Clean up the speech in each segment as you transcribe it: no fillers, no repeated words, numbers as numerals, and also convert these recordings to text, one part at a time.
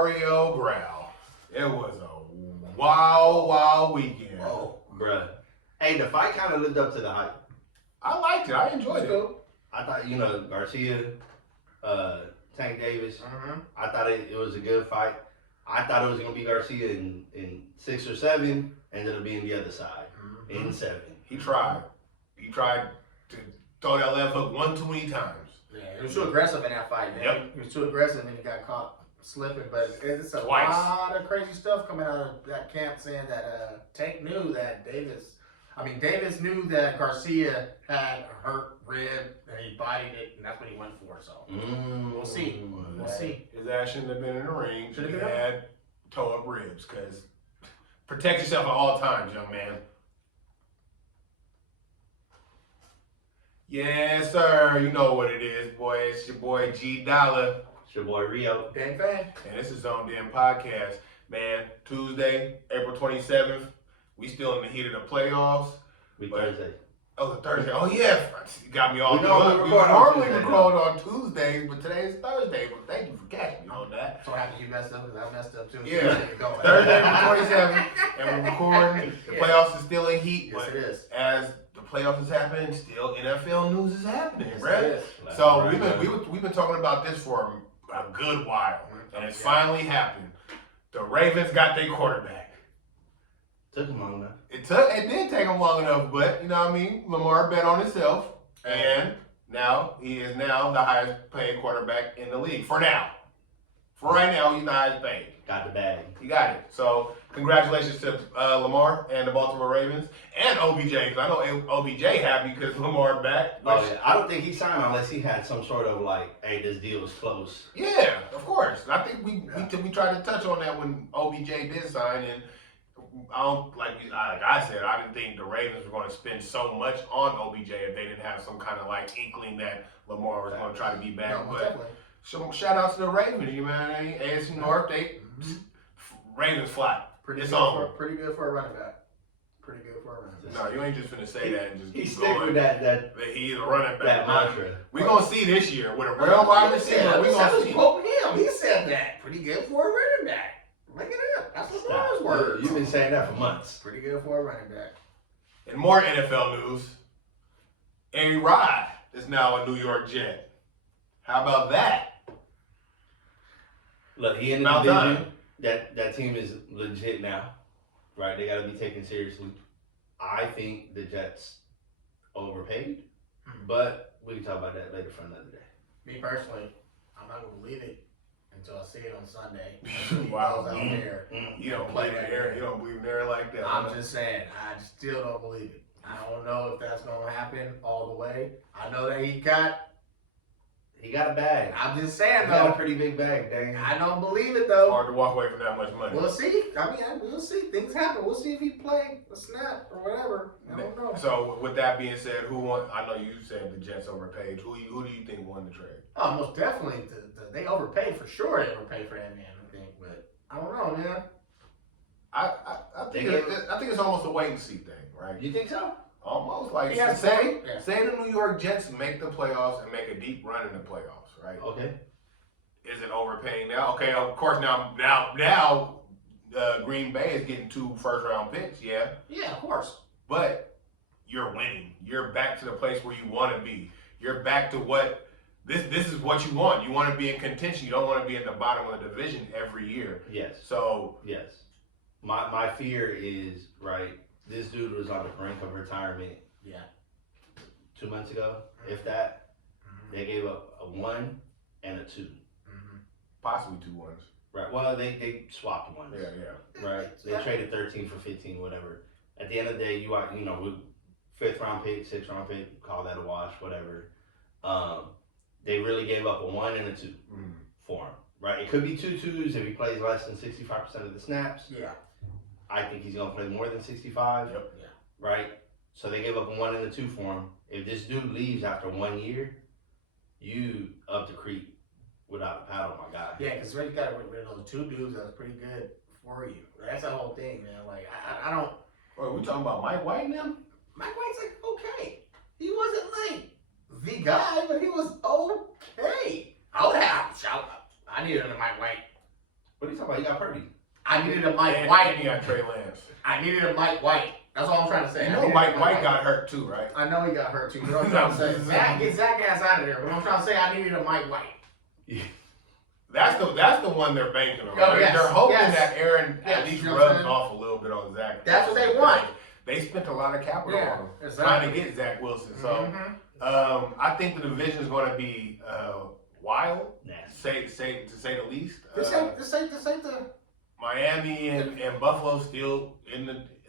Mario Growl. It was a wild weekend. Oh, bruh. Hey, the fight kind of lived up to the hype. I liked it. I enjoyed it. I thought, Garcia, Tank Davis, I thought it was a good fight. I thought it was going to be Garcia in 6 or 7, ended up being the other side in 7. He tried. He tried to throw that left hook one too many times. Yeah, he was too aggressive in that fight, man. Yep. He was too aggressive and he got caught slipping. But it's a lot of crazy stuff coming out of that camp saying that Tank knew that Davis knew that Garcia had a hurt rib and he bodied it, and that's what he went for. So we'll see. We'll see. His ass shouldn't have been in the ring. Should He have been had toe up ribs, because protect yourself at all times, young man. Yes, sir. You know what it is, boy. It's your boy G Dollar. It's your boy Rio. Dang fan. And this is Zone Den Podcast. Man, Tuesday, April 27th. We still in the heat of the playoffs. Thursday. Oh, the Thursday. Oh, yeah. You got me all We normally record on Tuesdays, but today's Thursday. But thank you for catching me on that. So happy you messed up because I messed up too. Yeah. Thursday, April 27th. And we're recording. The playoffs is still in heat. Yes, it is. As the playoffs is happening, still NFL news is happening, Yes, right? it is. So we've been talking about this for a good while, and it's finally happened. The Ravens got their quarterback. Took him long enough. It did take him long enough, but you know what I mean? Lamar bet on himself, and now he is the highest paid quarterback in the league. For now. For right now, he's the highest paid. Got the bag. He got it. So congratulations to Lamar and the Baltimore Ravens and OBJ, because I know OBJ happy because Lamar back. Oh, yeah. I don't think he signed unless he had some sort of hey, this deal is close. Yeah, of course. I think we tried to touch on that when OBJ did sign, and I don't like I said, I didn't think the Ravens were going to spend so much on OBJ if they didn't have some kind of inkling that Lamar was going to try to be back. No, but definitely. so shout out to the Ravens, you man. AFC North, Ravens fly. Pretty it's good on. pretty good for a running back. Pretty good for a running back. No, you ain't just finna say that and just He keep stick going. with that He's a running back. that mantra. We gonna see this year with a real wide receiver. We gonna see. Quote him. He said that. Pretty good for a running back. Look at him. That's what Lamar's words. You've been saying that for months. Pretty good for a running back. In more NFL news, A-Rod is now a New York Jet. How about that? Look, he in the About division. time. That team is legit now, right? They got to be taken seriously. I think the Jets overpaid, but we can talk about that later for another day. Me personally, I'm not gonna believe it until I see it on Sunday. Wow. Out there. You don't play the air. You don't believe in air like that. I'm just saying, I still don't believe it. I don't know if that's gonna happen all the way. I know that he got a bag. I'm just saying He got a though. pretty big bag, dang. I don't believe it though. hard to walk away from that much money. We'll see. We'll see. Things happen. We'll see if he play a snap or whatever. I don't know. So with that being said, who won? I know you said the Jets overpaid. Who do you think won the trade? Oh, most definitely. They overpaid for sure. They overpaid for that man, I think. But I don't know, man. I think it's almost a wait and see thing, right? You think so? Almost like Yeah, say yeah. the New York Jets make the playoffs and make a deep run in the playoffs, right? Okay. Is it overpaying now? Okay, of course now Green Bay is getting 2 first-round picks, yeah. Yeah, of course. But you're winning. You're back to the place where you want to be. You're back to what this is what you want. You want to be in contention. You don't want to be in the bottom of the division every year. Yes. So yes. My fear is, right, this dude was on the brink of retirement. Yeah. 2 months ago, if that. They gave up a 1 and a 2. possibly 2 ones. Right. Well, they swapped ones. Yeah. Right. They traded 13 for 15, whatever. At the end of the day, you are, with 5th round pick, 6th round pick, call that a wash, whatever. They really gave up a 1 and a 2 for him. Right. It could be 2 2s if he plays less than 65% of the snaps. Yeah. I think he's gonna play more than 65. Yep. Yeah. Right. So they gave up a 1 and a 2 for him. If this dude leaves after 1 year, you up the creek without a paddle, my guy. Yeah, because you got rid of those 2 dudes that was pretty good for you. That's the whole thing, man. Like, I don't. Wait, we talking about Mike White now? Mike White's okay. He wasn't the guy, but he was okay. I would have shout. I needed a Mike White What are you talking about? You got Purdy. I needed a Mike And White. you got Trey Lance. I needed a Mike White. That's all I'm trying to say. You know Mike White got hurt too, right? I know he got hurt too. But I'm trying to say, get Zach ass out of there. But I'm trying to say I needed a Mike White. Yeah. That's the one they're banking on. Oh, yes, They're hoping yes. that Aaron Yes, at least you know what I'm rubs saying? off a little bit on Zach. That's what they want. They spent a lot of capital on him trying to get Zach Wilson. So I think the division is going to be wild, Nasty. to say the least. This ain't the. Miami and Buffalo still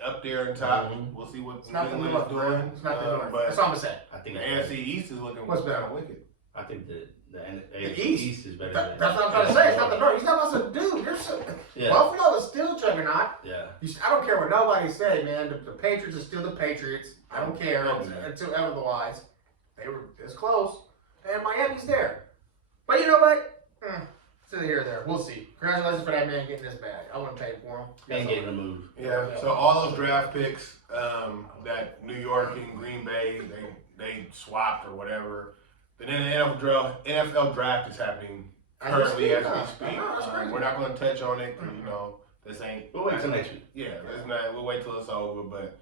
up there in top. Mhm. We'll see what It's not the New North, England's doing. It's not the North. But That's all I'm saying. I think the it's AFC East is looking What's kind better? of wicked. I think the The AFC East. East is better. That's what I'm trying to say. It's not the North. He's talking about some dude. Yeah. Buffalo is still juggernaut. Yeah. I don't care what nobody say, man. The Patriots are still the Patriots. I don't care until otherwise. They were this close, and Miami's there. But you know what? To here or there. We'll see. Congratulations for that man getting this bag. I wouldn't pay for him. Ain't getting a move. Yeah. So all those draft picks that New York and Green Bay they swapped or whatever. Then the NFL draft is happening currently as we speak. We're not going to touch on it because this ain't. We'll wait till next week. Yeah, we'll wait till it's over, but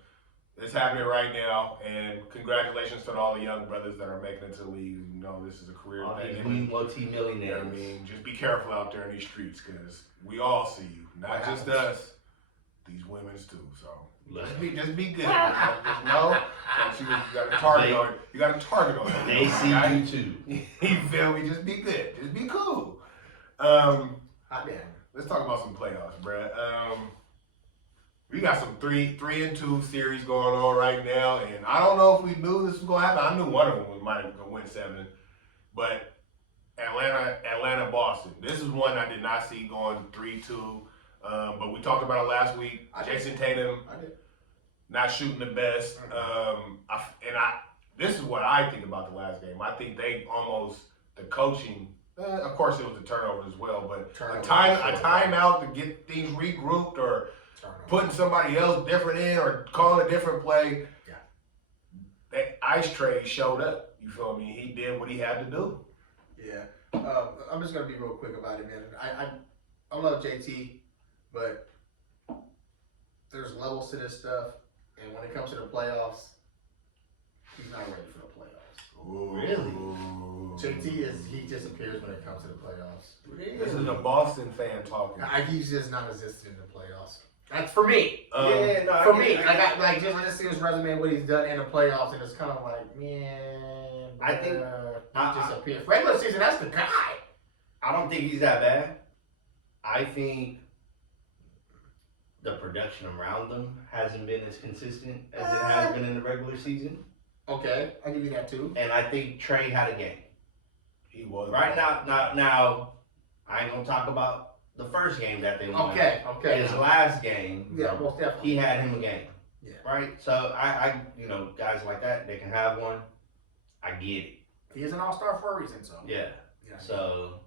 it's happening right now. And congratulations to all the young brothers that are making it to the league. This is a career All these thing. multi-millionaires. I mean, just be careful out there in these streets because we all see you, not just us. These women's too. So just be good. Just know that you got a target on it. You got a target on it. They see you too. You feel me? Just be good. Just be cool. Let's talk about some playoffs, bruh. We got some 3-2 series going on right now, and I don't know if we knew this was going to happen. I knew one of them might have win 7, but Atlanta, Boston. This is one I did not see going 3-2. But we talked about it last week. Jason Tatum not shooting the best. This is what I think about the last game. I think they the coaching. Of course, it was the turnover as well, but a timeout to get things regrouped or putting somebody else different in or calling a different play. Yeah. That ice tray showed up. You feel me? He did what he had to do. Yeah. I'm just gonna be real quick about it, man. I love JT, but there's levels to this stuff, and when it comes to the playoffs, he's not ready for the playoffs. Ooh. Really? He disappears when it comes to the playoffs. Really? This is a Boston fan talking. He's just non-existent in the playoffs. That's for me. I just see his resume, what he's done in the playoffs, and it's kind of like, man. I think he disappears. Regular season, that's the guy. I don't think he's that bad. I think the production around them hasn't been as consistent as it has been in the regular season. Okay, I'll give you that too. And I think Trey had a game. He was. Right now, I ain't gonna talk about the first game that they won. Okay. His last game, Yeah, most definitely. he had him a game. Yeah. Right? So I guys like that, they can have one. I get it. He is an all-star for a reason, so. Yeah. So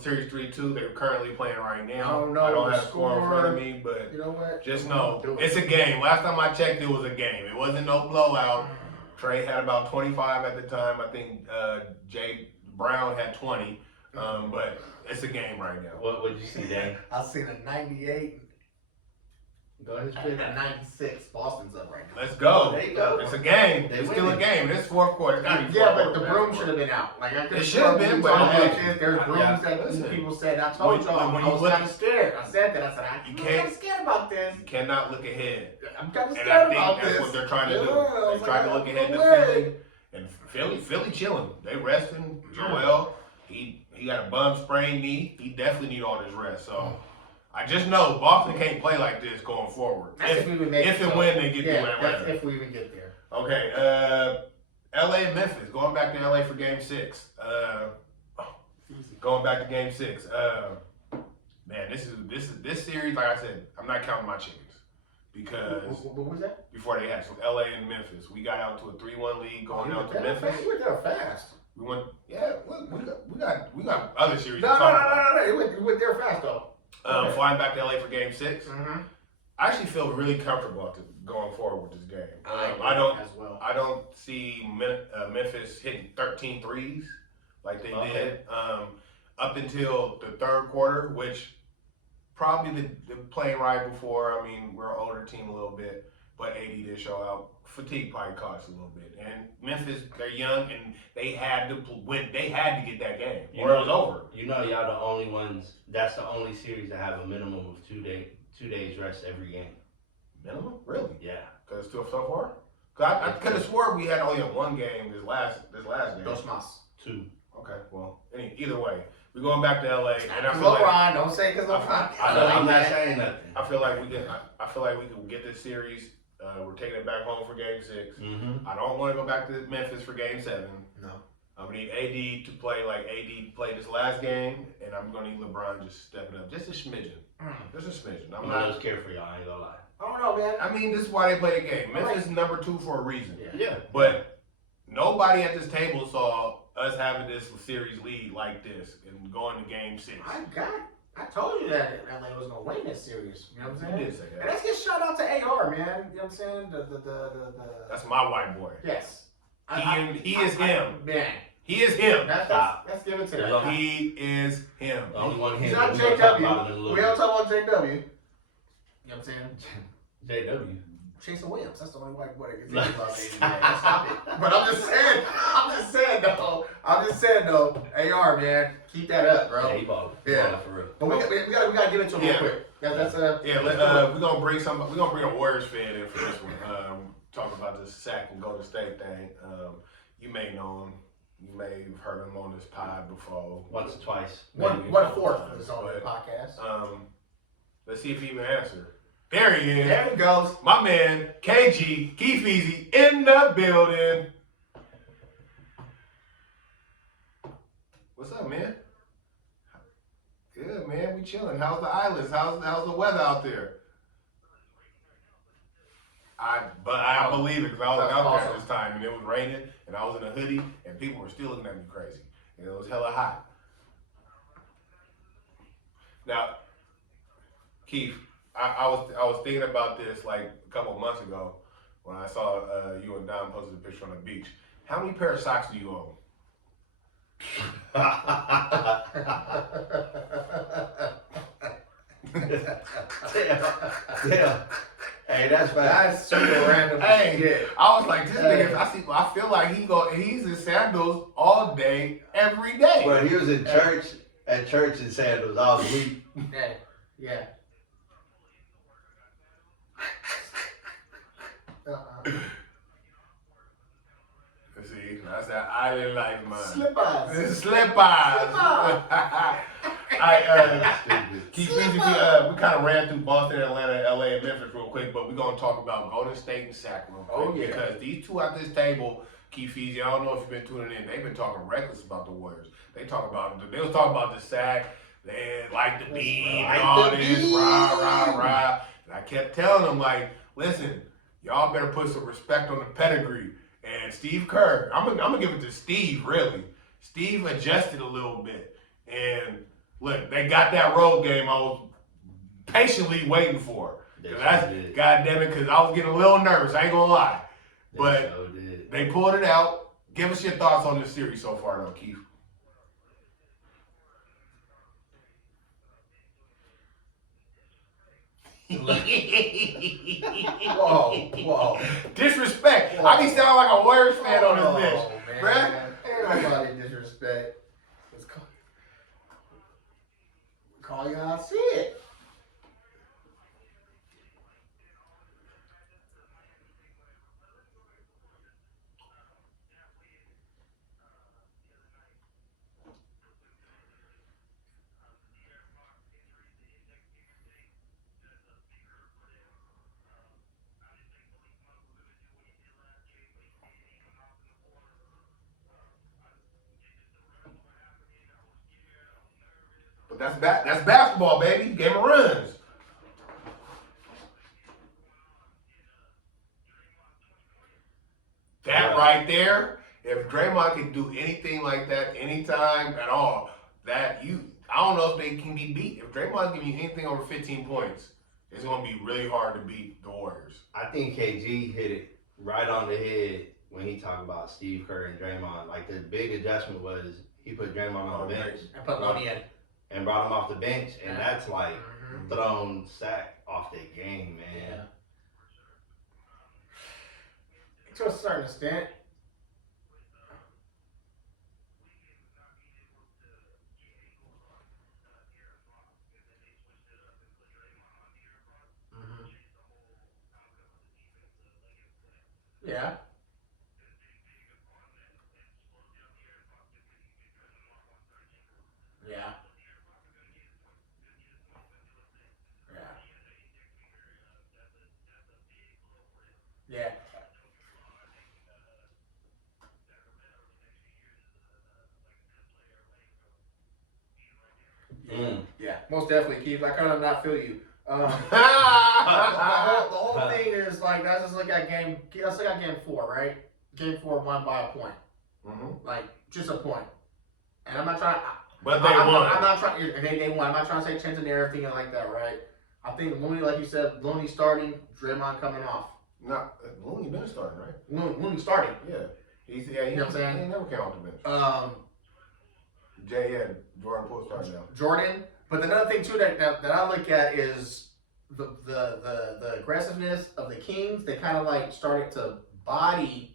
Series 3-2, they're currently playing right now. I don't know I don't the have the score in front of score. me, but You know what? just know it's a game. Last time I checked, it was a game. It wasn't no blowout. Trey had about 25 at the time. I think Jay Brown had 20. But it's a game right now. what would you see, Dan? I seen a 98 Go ahead, and a 96. Boston's up right now. Let's go. There you go. It's a game. They It's still a winning. game. It's fourth quarter. It's gotta be Yeah, fourth but the quarter. broom should have been out. Like I could It should have been, but there's brooms Yeah. that Listen. people said. I told y'all when I you was look- kind of scared. I said that. I said I'm You kind can't- of scared about this. You cannot look ahead. I'm kind of And scared I think about that's this. what they're trying to do. Yeah, I was They're trying to like, look ahead to no way. Philly. And Philly chilling. They resting. Joel, he got a bum sprained knee. He definitely need all this rest. So I just know Boston can't play like this going forward. That's if we would make If it and so. when they get Yeah, to that's Atlanta. if we even get there. Okay, LA and Memphis. Going back to LA for game 6. Going back to game 6. Man, this series, like I said, I'm not counting my chickens. Because What was that? before they had, so LA and Memphis. We got out to a 3-1 lead going out to Memphis. We went there fast. We went, yeah, we got other series. No. to talk about. It went there fast though. Okay. Flying back to LA for game 6. Mm-hmm. I actually feel really comfortable going forward with this game. I don't as well. I don't see Memphis hitting 13 threes like they Okay. did. up until the third quarter, which probably the play right before. I mean, we're an older team a little bit, but AD did show out. Fatigue probably cost a little bit. And Memphis, they're young, and they had to win. They had to get that game, or it was over. You know, y'all the only ones. That's the only series that have a minimum of 2 days rest every game. Minimum, really? Yeah. Because it's still so far. Cause I could have swore we had only one game this last game. Dos mas. 2. Okay, well, either way, we're going back to LA, and I feel Look, like Ryan, don't say because I'm not saying nothing. I feel like we can get this series. We're taking it back home for Game 6. Mm-hmm. I don't want to go back to Memphis for Game 7. No. I'm gonna need AD to play like AD played this last game, and I'm gonna need LeBron just stepping up, just a smidgen, just a smidgen. I'm not scared for y'all. I ain't gonna lie. I don't know, man. I mean, this is why they play the game. Memphis is number 2 for a reason. Yeah. But nobody at this table saw us having this series lead like this and going to Game 6. I told you that LA was gonna win this series. You know what I'm saying? You did say that. And let's get shout out to AR, man. You know what I'm saying? That's my white boy. Yes. He is him. Man. He is him. Let's give it to him. He is him. The only one He's here. not JW. We don't talk about JW. You know what I'm saying? JW. Jason Williams. That's the only white boy that gets thinking about AD. But I'm just saying though. AR, man, keep that up, bro. Yeah, he ballin'. Yeah. For real. But we gotta give it to him real quick. We're gonna bring a Warriors fan in for this one. Talk about this sack and Golden State thing. You may know him. You may have heard him on this pod before. Once or twice. One fourth of this on the podcast. Let's see if he even answers. There he is. There he goes. My man, KG, Keith Easy, in the building. What's up, man? Good, man. We chilling. How's the islands? How's the weather out there? I believe it because I was out there this time and it was raining and I was in a hoodie and people were still looking at me crazy. And it was hella hot. Now, Keith, I was thinking about this like a couple of months ago when I saw you and Don posted a picture on the beach. How many pair of socks do you own? Yeah. Hey, that's fine. That's super random. Hey, I was like, this nigga. I feel like he's in sandals all day, every day. But he was in church in sandals. I was weak. Yeah. See, that's that island life, man. Slip-ons. Keith, we kind of ran through Boston, Atlanta, LA, and Memphis real quick, but we're going to talk about Golden State and Sac real quick. Because these two at this table, Keith Easy, I don't know if you've been tuning in, they've been talking reckless about the Warriors. They was talking about the Sac, they like the beam and all this, rah. And I kept telling them, like, listen, y'all better put some respect on the pedigree. And Steve Kerr, I'm gonna give it to Steve, really. Steve adjusted a little bit. And look, they got that road game I was patiently waiting for. God damn it, because I was getting a little nervous, I ain't gonna lie. But they pulled it out. Give us your thoughts on this series so far, though, Keith. Whoa. Disrespect. Whoa. I be sounding like a Warriors fan on this bitch. Bruh. Ain't nobody disrespect. Let's call you how I see it. But that's basketball, baby. Game of runs. That right there, if Draymond can do anything like that anytime at all, I don't know if they can be beat. If Draymond give you anything over 15 points, it's going to be really hard to beat the Warriors. I think KG hit it right on the head when he talked about Steve Kerr and Draymond. Like, the big adjustment was he put Draymond on the bench And put Lonnie in. and brought him off the bench, and Yeah. that's like thrown Sack off their game, man. Yeah. To a certain extent. Yeah. Yeah. Yeah. Yeah. Yeah, most definitely, Keith. I kind of not feel you. The whole thing is like, let's just look at game 4, right? Game 4 won by a point. Like, just a point. And I'm not trying. But they won. I'm not trying. They won. I'm not trying to say change the everything like that, right? I think Looney, like you said, Looney starting, Draymond coming off. No, Looney been starting, right? Looney starting. Yeah. You know what I'm saying? He never came off the bench. Jordan Poole starting now. Jordan. But another thing too that I look at is the aggressiveness of the Kings. They kind of like started to body.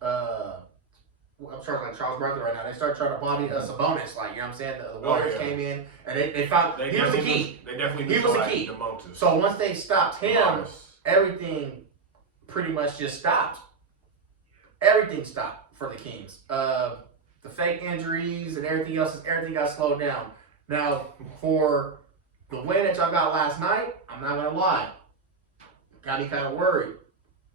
I'm sorry, like Charles Barkley right now. They started trying to body Sabonis, like, you know what I'm saying. The Warriors came in and they found he was the key. They definitely he was the key. So once they stopped him, everything pretty much just stopped. Everything stopped for the Kings. The fake injuries and everything else, everything got slowed down. Now, for the win that y'all got last night, I'm not gonna lie, got me kind of worried,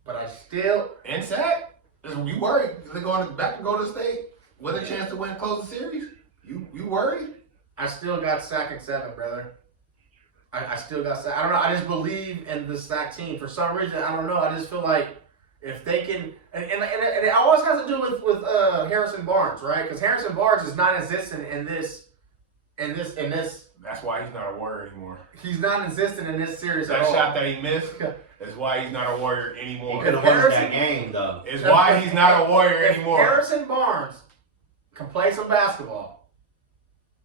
but I still. And Sack, you worried? They're going back to Golden State with a chance to win, close the series. You worried? I still got Sack in 7, brother. I still got Sack. I don't know. I just believe in the Sack team for some reason. I don't know. I just feel like if they can, and it always has to do with Harrison Barnes, right? Because Harrison Barnes is non-existent in this. That's why he's not a Warrior anymore. He's non-existent in this series that at all. shot that he missed is why he's not a Warrior anymore. He could have won that game, though. It's why he's not a Warrior anymore. If Harrison Barnes can play some basketball,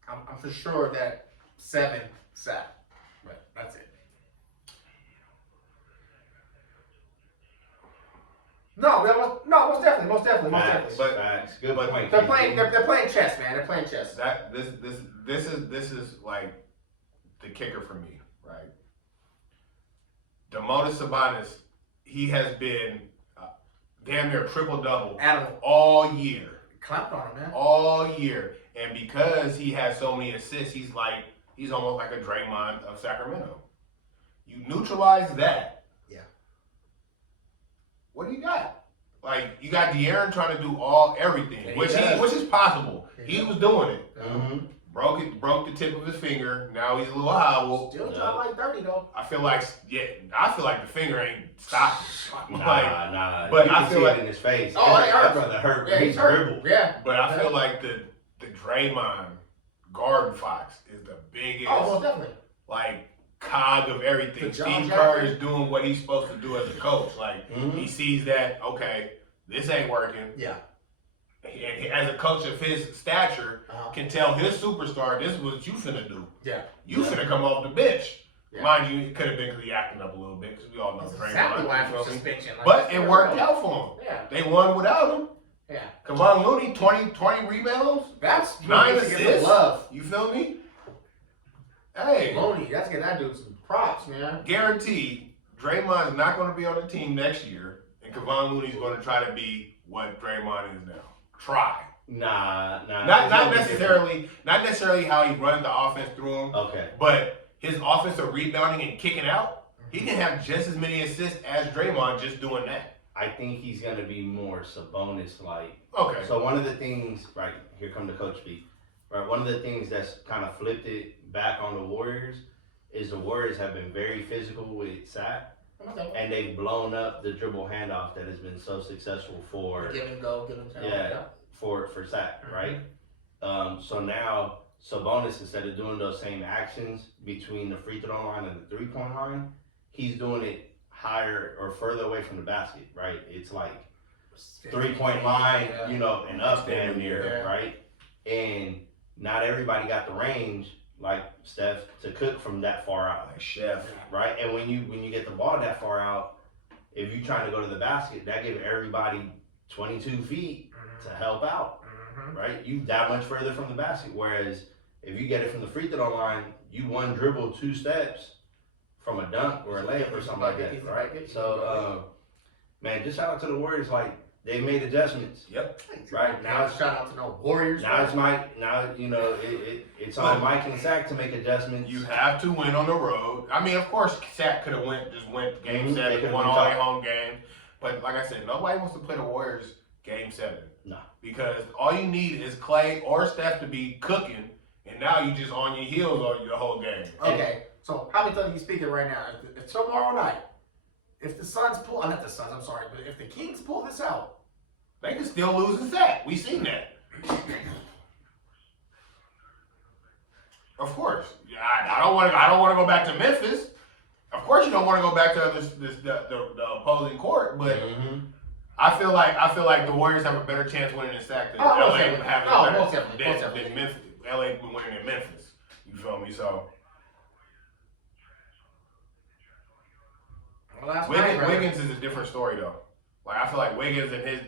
I'm for sure that 7 Sack. But that's it. Most definitely. But good point. They're playing chess, man. They're playing chess. This is like the kicker for me, right? Domantas Sabonis, he has been damn near triple-double all year. Clapped on him, man. All year. And because he has so many assists, he's almost like a Draymond of Sacramento. You neutralize that. Yeah. What do you got? Like, you got De'Aaron trying to do everything, which is possible. He was doing it. Mm-hmm. Broke the tip of his finger. Now he's a little hobbled. Still dropped like 30 though. I feel like the finger ain't stopping. Nah. But you I can feel see like it in his face. Oh, it hurt. That brother hurt. Yeah, he's hurt. Yeah. But I feel like the Draymond Garden Fox is the biggest. Oh, well, definitely. Like cog of everything. Steve Kerr is doing what he's supposed to do as a coach. Like he sees that, okay, this ain't working. Yeah. And as a coach of his stature, can tell his superstar, this is what you finna do. Yeah. You finna come off the bench. Yeah. Mind you, it could have been because he acting up a little bit, because we all know That's Draymond. exactly why I'm suspension. But it worked out for him. Yeah. They won without him. Yeah. Kevon Looney, 20 rebounds. That's 9 assists. Love. You feel me? Hey. Looney, that's getting that dude some props, man. Guaranteed, Draymond's not going to be on the team next year, and Kevon Looney's going to try to be what Draymond is now. Try. Nah. Not necessarily how he runs the offense through him. Okay. But his offensive rebounding and kicking out, he can have just as many assists as Draymond just doing that. I think he's gonna be more Sabonis-like. Okay. So one of the things, right here come the coach speak. Right, one of the things that's kind of flipped it back on the Warriors is the Warriors have been very physical with Sack. And they've blown up the dribble handoff that has been so successful for give and go, give and go. Yeah, for Sack, right? So now Sabonis, instead of doing those same actions between the free throw line and the 3-point line, he's doing it higher or further away from the basket, right? It's like 3-point line, and up damn near, right? and not everybody got the range like Steph to cook from that far out. Like chef. Right? And when you get the ball that far out, if you're trying to go to the basket, that gives everybody 22 feet to help out. Right? You that much further from the basket. Whereas if you get it from the free throw line, you one dribble 2 steps from a dunk or a layup or something like that. Right? So man, just shout out to the Warriors. Like, they made adjustments. Yep. Right Now it's shout out to no Warriors. Now it's Mike. Now it's on Mike and Sack to make adjustments. You have to win on the road. I mean, of course, Sack could have went game 7, won all their home games. But like I said, nobody wants to play the Warriors game 7. No. Because all you need is Clay or Steph to be cooking, and now you just on your heels all the whole game. Okay, so how many times are you speaking right now? If tomorrow night, if the Suns pull, not the Suns, I'm sorry, but if the Kings pull this out, they can still lose to Sack. We seen that. Of course, I don't want to go back to Memphis. Of course, you don't want to go back to the opposing court, but I feel like the Warriors have a better chance winning in Sac than LA having most definitely. than Memphis. LA been winning in Memphis. You feel me? So Wiggins is a different story though. Like, I feel like Wiggins and his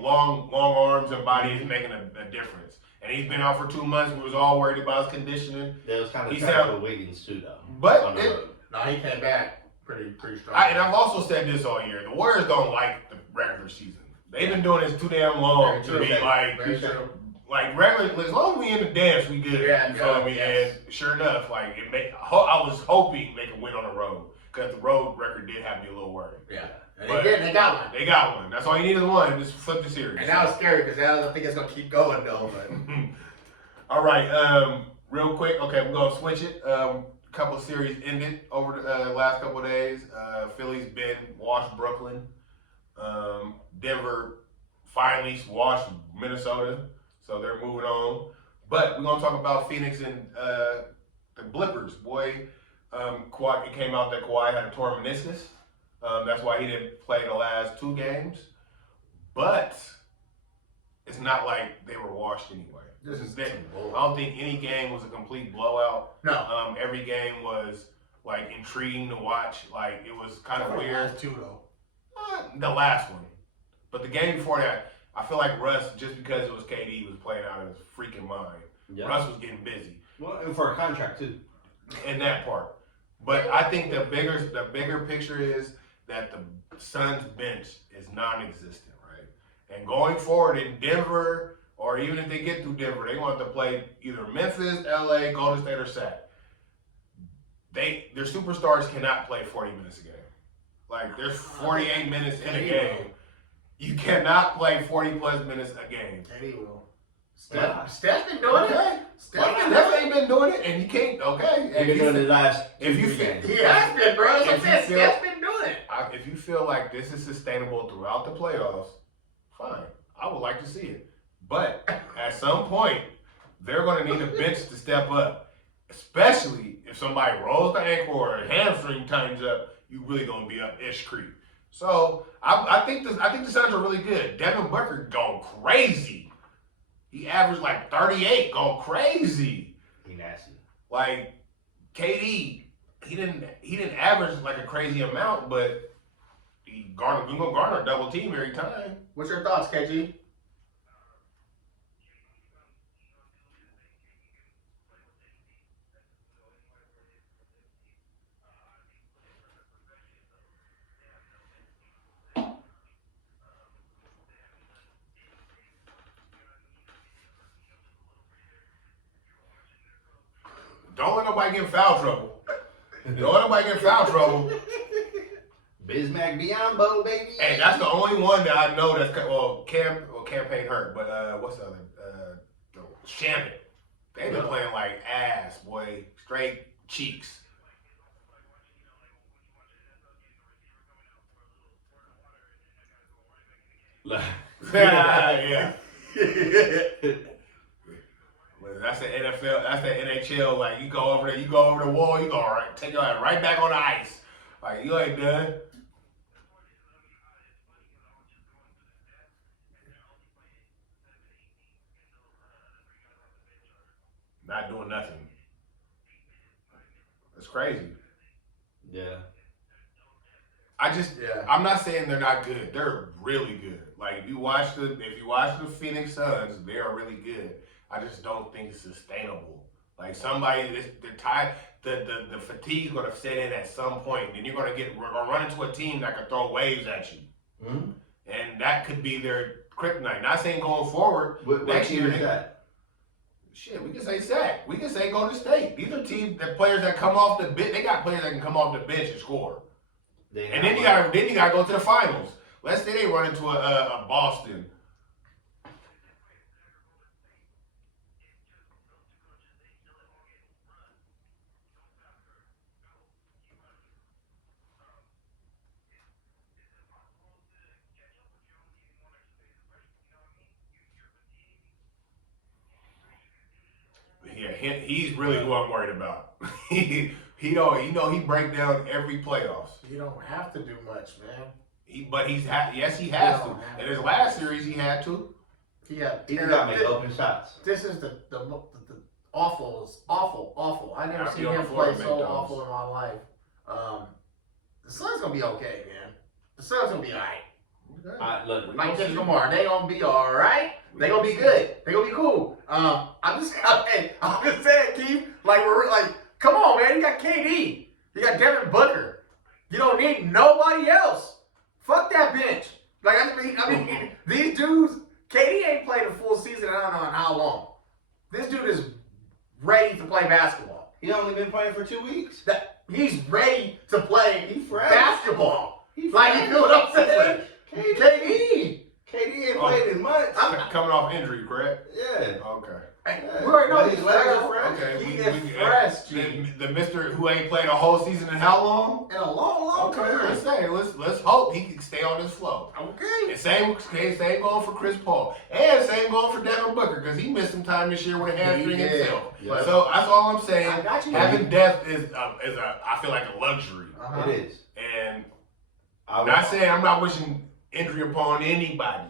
long arms and body is making a difference. And he's been out for 2 months. We was all worried about his conditioning. That was kind of tough for Wiggins too, though. But he came back pretty strong. And I've also said this all year: the Warriors don't like the regular season. They've been doing this too damn long to be like regular. As long as we in the dance, we good. You feel me? And sure enough, I was hoping they could win on the road, because the road record did have me a little worried. Yeah. They got one. They got one. That's all you need is one. Just flip the series. And that was scary, because I don't think it's going to keep going, though. But. All right. Real quick. Okay, we're going to switch it. Couple of series ended over the last couple of days. Philly's been washed Brooklyn. Denver finally washed Minnesota. So they're moving on. But we're going to talk about Phoenix and the Blippers. Boy, it came out that Kawhi had a torn meniscus. That's why he didn't play the last 2 games. But it's not like they were washed anyway. I don't think any game was a complete blowout. No. Every game was intriguing to watch. It was kind of weird. The last 2 though. The last one. But the game before that, I feel like Russ, just because it was KD, was playing out of his freaking mind. Yeah. Russ was getting busy. Well, and for a contract too. In that part. But I think the bigger picture is that the Suns bench is non-existent, right? And going forward in Denver, or even if they get through Denver, they want to play either Memphis, LA, Golden State, or Sac. Their superstars cannot play 40 minutes a game. There's 48 minutes in a game. You cannot play 40 plus minutes a game. KD will. Steph's been doing it. Steph ain't been doing it, and you can't. Okay, he's been doing it last. If you feel, he has been, bro. Steph's been doing it. If you feel like this is sustainable throughout the playoffs, fine. I would like to see it, but at some point, they're going to need a bench to step up, especially if somebody rolls the ankle or a hamstring tightens up. You really going to be up ish creep. So I think the Suns are really good. Devin Booker going crazy. He averaged 38, going crazy. He nasty. KD, he didn't average a crazy amount, but he gonna garner a double team every time. What's your thoughts, KG? Don't let nobody get in foul trouble. Don't let nobody get in foul trouble. Bismack Biyombo, baby. Hey, that's the only one that I know that's campaign hurt. But what's the other? Shannon. They've been playing like ass, boy. Straight cheeks. Yeah. That's the NFL. That's the NHL. You go over there, you go over the wall, you go take your ass right back on the ice. You ain't done. not doing nothing. It's crazy. Yeah. I'm not saying they're not good. They're really good. Like if you watch the Phoenix Suns, they are really good. I just don't think it's sustainable. Like they're tired. The fatigue's gonna set in at some point, and you're gonna run into a team that can throw waves at you, and that could be their kryptonite. Not saying going forward. What team is that? Shit, we can say Sac. We can say Golden State. These are teams that players that come off the bench. They got players that can come off the bench and score. And then you gotta go to the finals. Let's say they run into a Boston. Yeah, he's really who I'm worried about. he break down every playoffs. You don't have to do much, man. He has to. In his last series, he had to. He's got to make open shots. This is the awful. I never seen him play so awful in my life. The Suns gonna be okay, man. The Suns gonna be alright. Look, Like Kendrick Lamar, they gonna be alright. They gonna be good. They gonna be cool. I'm just saying, Keith. Come on, man. You got KD. You got Devin Booker. You don't need nobody else. Fuck that bench. I mean, these dudes. KD ain't played a full season. I don't know in how long. This dude is ready to play basketball. He only been playing for 2 weeks. He's ready to play basketball. You know what I'm saying? KD ain't played in months. Coming off injury, correct? Yeah. Okay. We already know he's fresh. Okay. He is fresh, the Mr. who ain't played a whole season in how long? In a long time. Let's hope he can stay on this flow. Okay. And same going for Chris Paul. And same going for Devin Booker, because he missed some time this year with a hamstring himself. Yeah. So that's all I'm saying. I got you. Having depth is I feel like a luxury. Uh-huh. It is. And I'm not wishing injury upon anybody.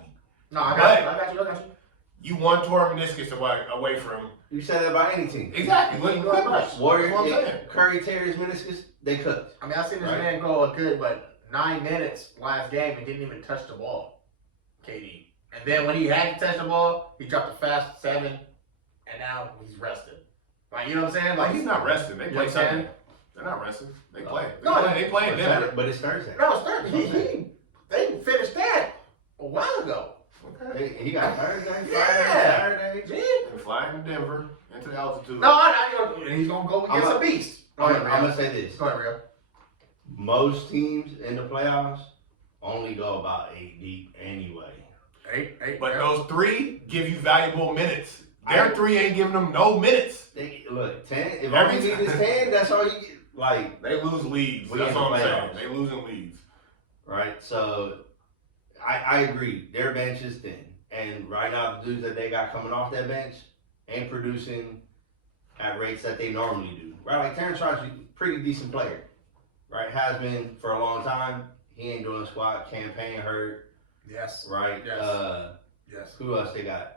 No, I got you. You one torn meniscus away from. You said that about any team. Exactly. Look, Warriors, Curry tear his meniscus, they cooked. I mean, I seen this man go a good, 9 minutes last game and didn't even touch the ball, KD. And then when he had to touch the ball, he dropped a fast 7, and now he's rested. Like, you know what I'm saying? Like, he's not resting. They play Sunday. They're not resting. They play. They play in Denver. But it's Thursday. No, it's Thursday. They finished that a while ago. Okay. He got Thursday, Friday, Saturday. And flying to Denver into the altitude. No, he's gonna go against a beast. I'm gonna say this. Go ahead, Rio. Most teams in the playoffs only go about 8 deep anyway. Eight. But those 3 give you valuable minutes. Their 3 ain't giving them no minutes. Look, 10. If all you need is 10, that's all you get. Like, they lose leads. That's what I'm saying. They losing leads. Right. So I agree. Their bench is thin. And right now, the dudes that they got coming off that bench ain't producing at rates that they normally do. Right? Like Terrence Ross is a pretty decent player. Right? Has been for a long time. He ain't doing squat. Campaign hurt. Yes. Right? Yes. Who else they got?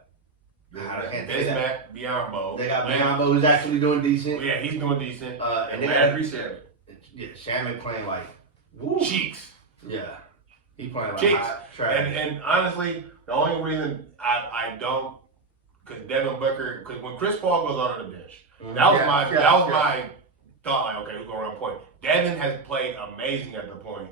Bismack, Biombo. They got Biombo who's actually doing decent. Yeah, he's doing decent. And they Landry Shamet. Yeah, Shamet playing like cheeks. Yeah. He playing like cheeks. hot trash. And honestly, the only reason I don't, because Devin Booker, because when Chris Paul goes on the bench, that was my thought. Like, okay, who's going to run point? Devin has played amazing at the point,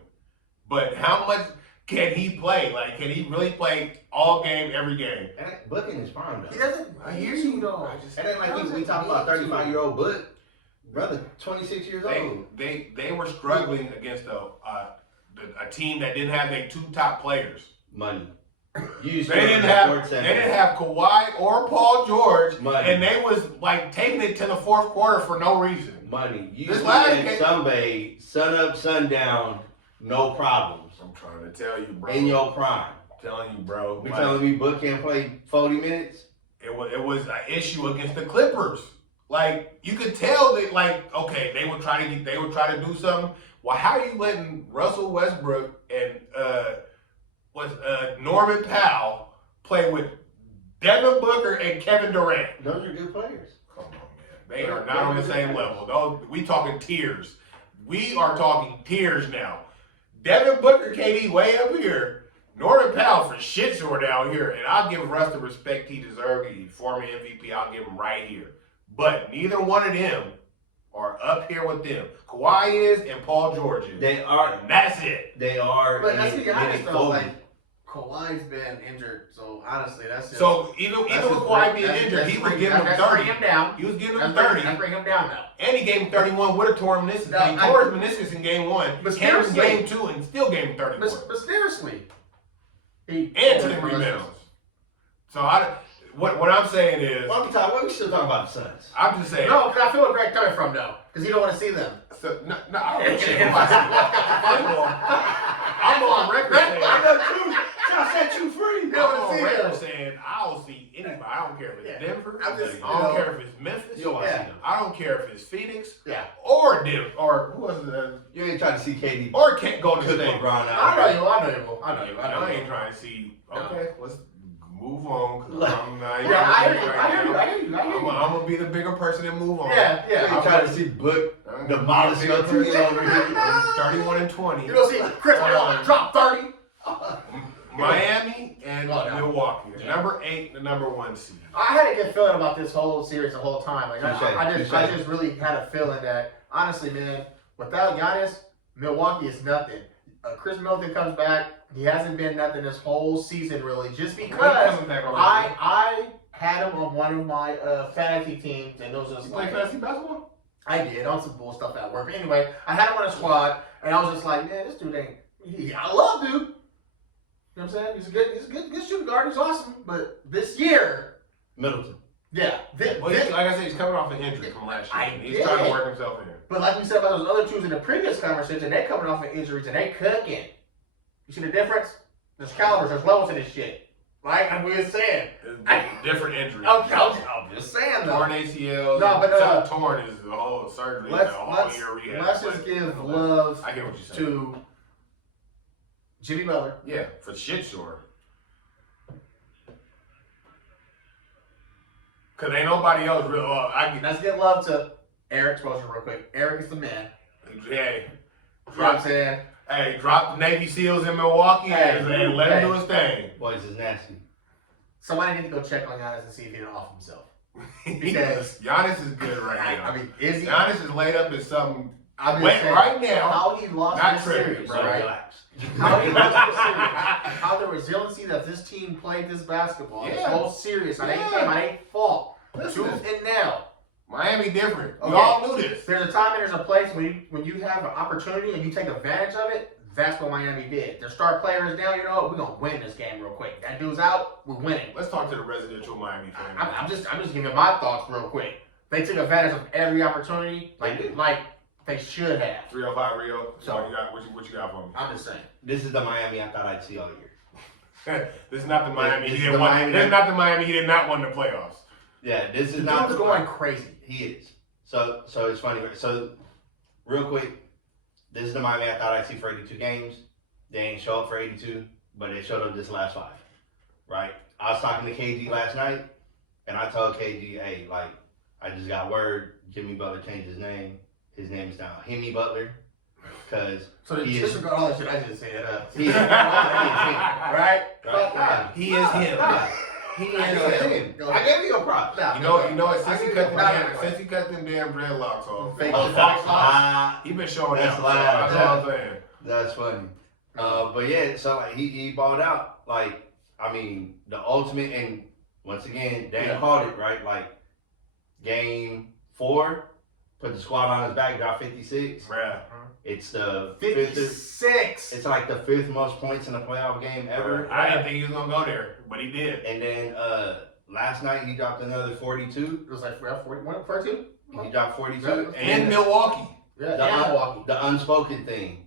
but how much can he play? Like, can he really play all game, every game? And Book in his prime though. He doesn't. I hear you though. It ain't like we talking about 35-year-old Book. Brother, 26 years old. They were struggling against a team that didn't have their 2 top players. Money. They didn't have Kawhi or Paul George. Money. And they was like taking it to the 4th quarter for no reason. Money. You this last game, sunbathe, sun up, sundown, no problems. I'm trying to tell you, bro. In your prime. I'm telling you, bro. You telling me Book can't play 40 minutes? It was an issue against the Clippers. Like, you could tell that, like, okay, they would try to do something. Well, how are you letting Russell Westbrook and Norman Powell play with Devin Booker and Kevin Durant? Those are good players. Come on, man. They are not on the same level. Those we talking tiers. We are talking tiers now. Devin Booker, KD way up here. Norman Powell for shit sure down here, and I'll give Russ the respect he deserves. He's former MVP. I'll give him right here. But neither one of them are up here with them. Kawhi is and Paul George is. They are. And that's it. They are. But let's be honest though, Kobe. like Kawhi's been injured, so honestly, that's just. So even with Kawhi being injured, he was giving him 30. Him down. He was giving him 30. That's bring him down now. And he gave him 31 with a torn meniscus. No, He tore his meniscus in game 1. But Came in seriously- game 2 and still gave him 31. But seriously, he And 10 rebounds. So what I'm saying is, Why are we still talking about the Suns? I'm just saying. No, because I feel where Greg coming from though, because he don't want to see them. So, no, I don't shit. I'm on record saying. I set you free. I'm on record saying I'll see anybody. I don't care if it's Denver. I'm just, I don't care if it's Memphis. You don't want to see them. I don't care if it's Phoenix. Yeah. Or Denver. Or who was it? You ain't trying to see KD. Or can't go to Cook State. LeBron I out. know you. I ain't trying to see. Okay, let's move on. Cause I'm not. Yeah, I hear you. I'm gonna be the bigger person and move on. Yeah. You ain't trying to see Book demolish your team over here. I'm 31 and 20. You don't see Chris Paul drop 30. Miami and Milwaukee, the number 8 and the number 1 seed. I had a good feeling about this whole series the whole time. Like I Touche. just really had a feeling that honestly, man, without Giannis, Milwaukee is nothing. Chris Middleton comes back. He hasn't been nothing this whole season really, just because I had him on one of my fantasy teams, and those are You play fantasy basketball? I did on some bull stuff at work. But anyway, I had him on a squad, and I was just like, man, this dude ain't. I love dude. You know what I'm saying? He's a good shooting guard. He's awesome. But this year, Middleton. yeah. Well, like I said, he's coming off an injury from last year. He's trying to work himself in. But like we said about those other twos in the previous conversation, they're coming off of injuries and they cooking. You see the difference? There's calibers, there's levels to this shit. Right? I'm just saying. It's different injuries. I'm just saying though. Torn ACLs. No, but torn is the whole surgery. Let's the whole year rehab. let's just give love I get what you're saying. to Jimmy Butler. Yeah, for shit sure. Cause ain't nobody else real. Let's give love to Eric Spoelstra real quick. Eric is the man. Hey, You know what I'm saying? hey, drop the Navy SEALs in Milwaukee and let him do his thing. Boys is nasty. Somebody need to go check on Giannis and see if he can off himself. Because Giannis is good right now. I mean, is he? Giannis is laid up in something. I'm Wait, just saying, right now. how he lost Not this tripping, series, bro. right? Relax. How he lost this series. How the resiliency that this team played this basketball. This Yeah. whole series. I ain't Yeah. game. I ain't fault. Listen, Tooth and nail. Miami different. We Okay. all knew this. There's a time and there's a place when you have an opportunity and you take advantage of it. That's what Miami did. Their star player is down. You know what? We're gonna win this game real quick. That dude's out. We're winning. Let's talk to the residential Miami fan. I'm just giving my thoughts real quick. They took advantage of every opportunity, like they should have. 305 Rio. So- What you got for me? I'm just saying. This is the Miami I thought I'd see all year. This is not the Miami. This He is didn't the want. Miami This is that- not the Miami. He did not win the playoffs. Yeah, this is The not dude's the going crazy. He is. So it's funny. So real quick, this is the Miami I thought I'd see for 82 games. They ain't show up for 82, but they showed up this last 5. Right? I was talking to KG last night, and I told KG, hey, like, I just got word Jimmy Butler changed his name. His name is now Hemi Butler. Because So the he is, disregard all that shit I just said. he is, Right? Right? Yeah. He is him. He is him. I gave you a prop. You know what? Since he cut Nah, them damn dreadlocks off, Fake he been showing That's out. live. That's all I'm saying. That's funny. But yeah, so like he balled out. Like, I mean, the ultimate, and once again, Dan called it, right? Like, game 4, put the squad on his back, got 56. Bruh. It's the 56. It's like the 5th most points in a playoff game ever. I didn't think he was gonna go there, but he did. And then last night he dropped another 42. It was like 41, 42? He dropped 42. Yeah. In Milwaukee. Yeah, The, Milwaukee. the unspoken thing.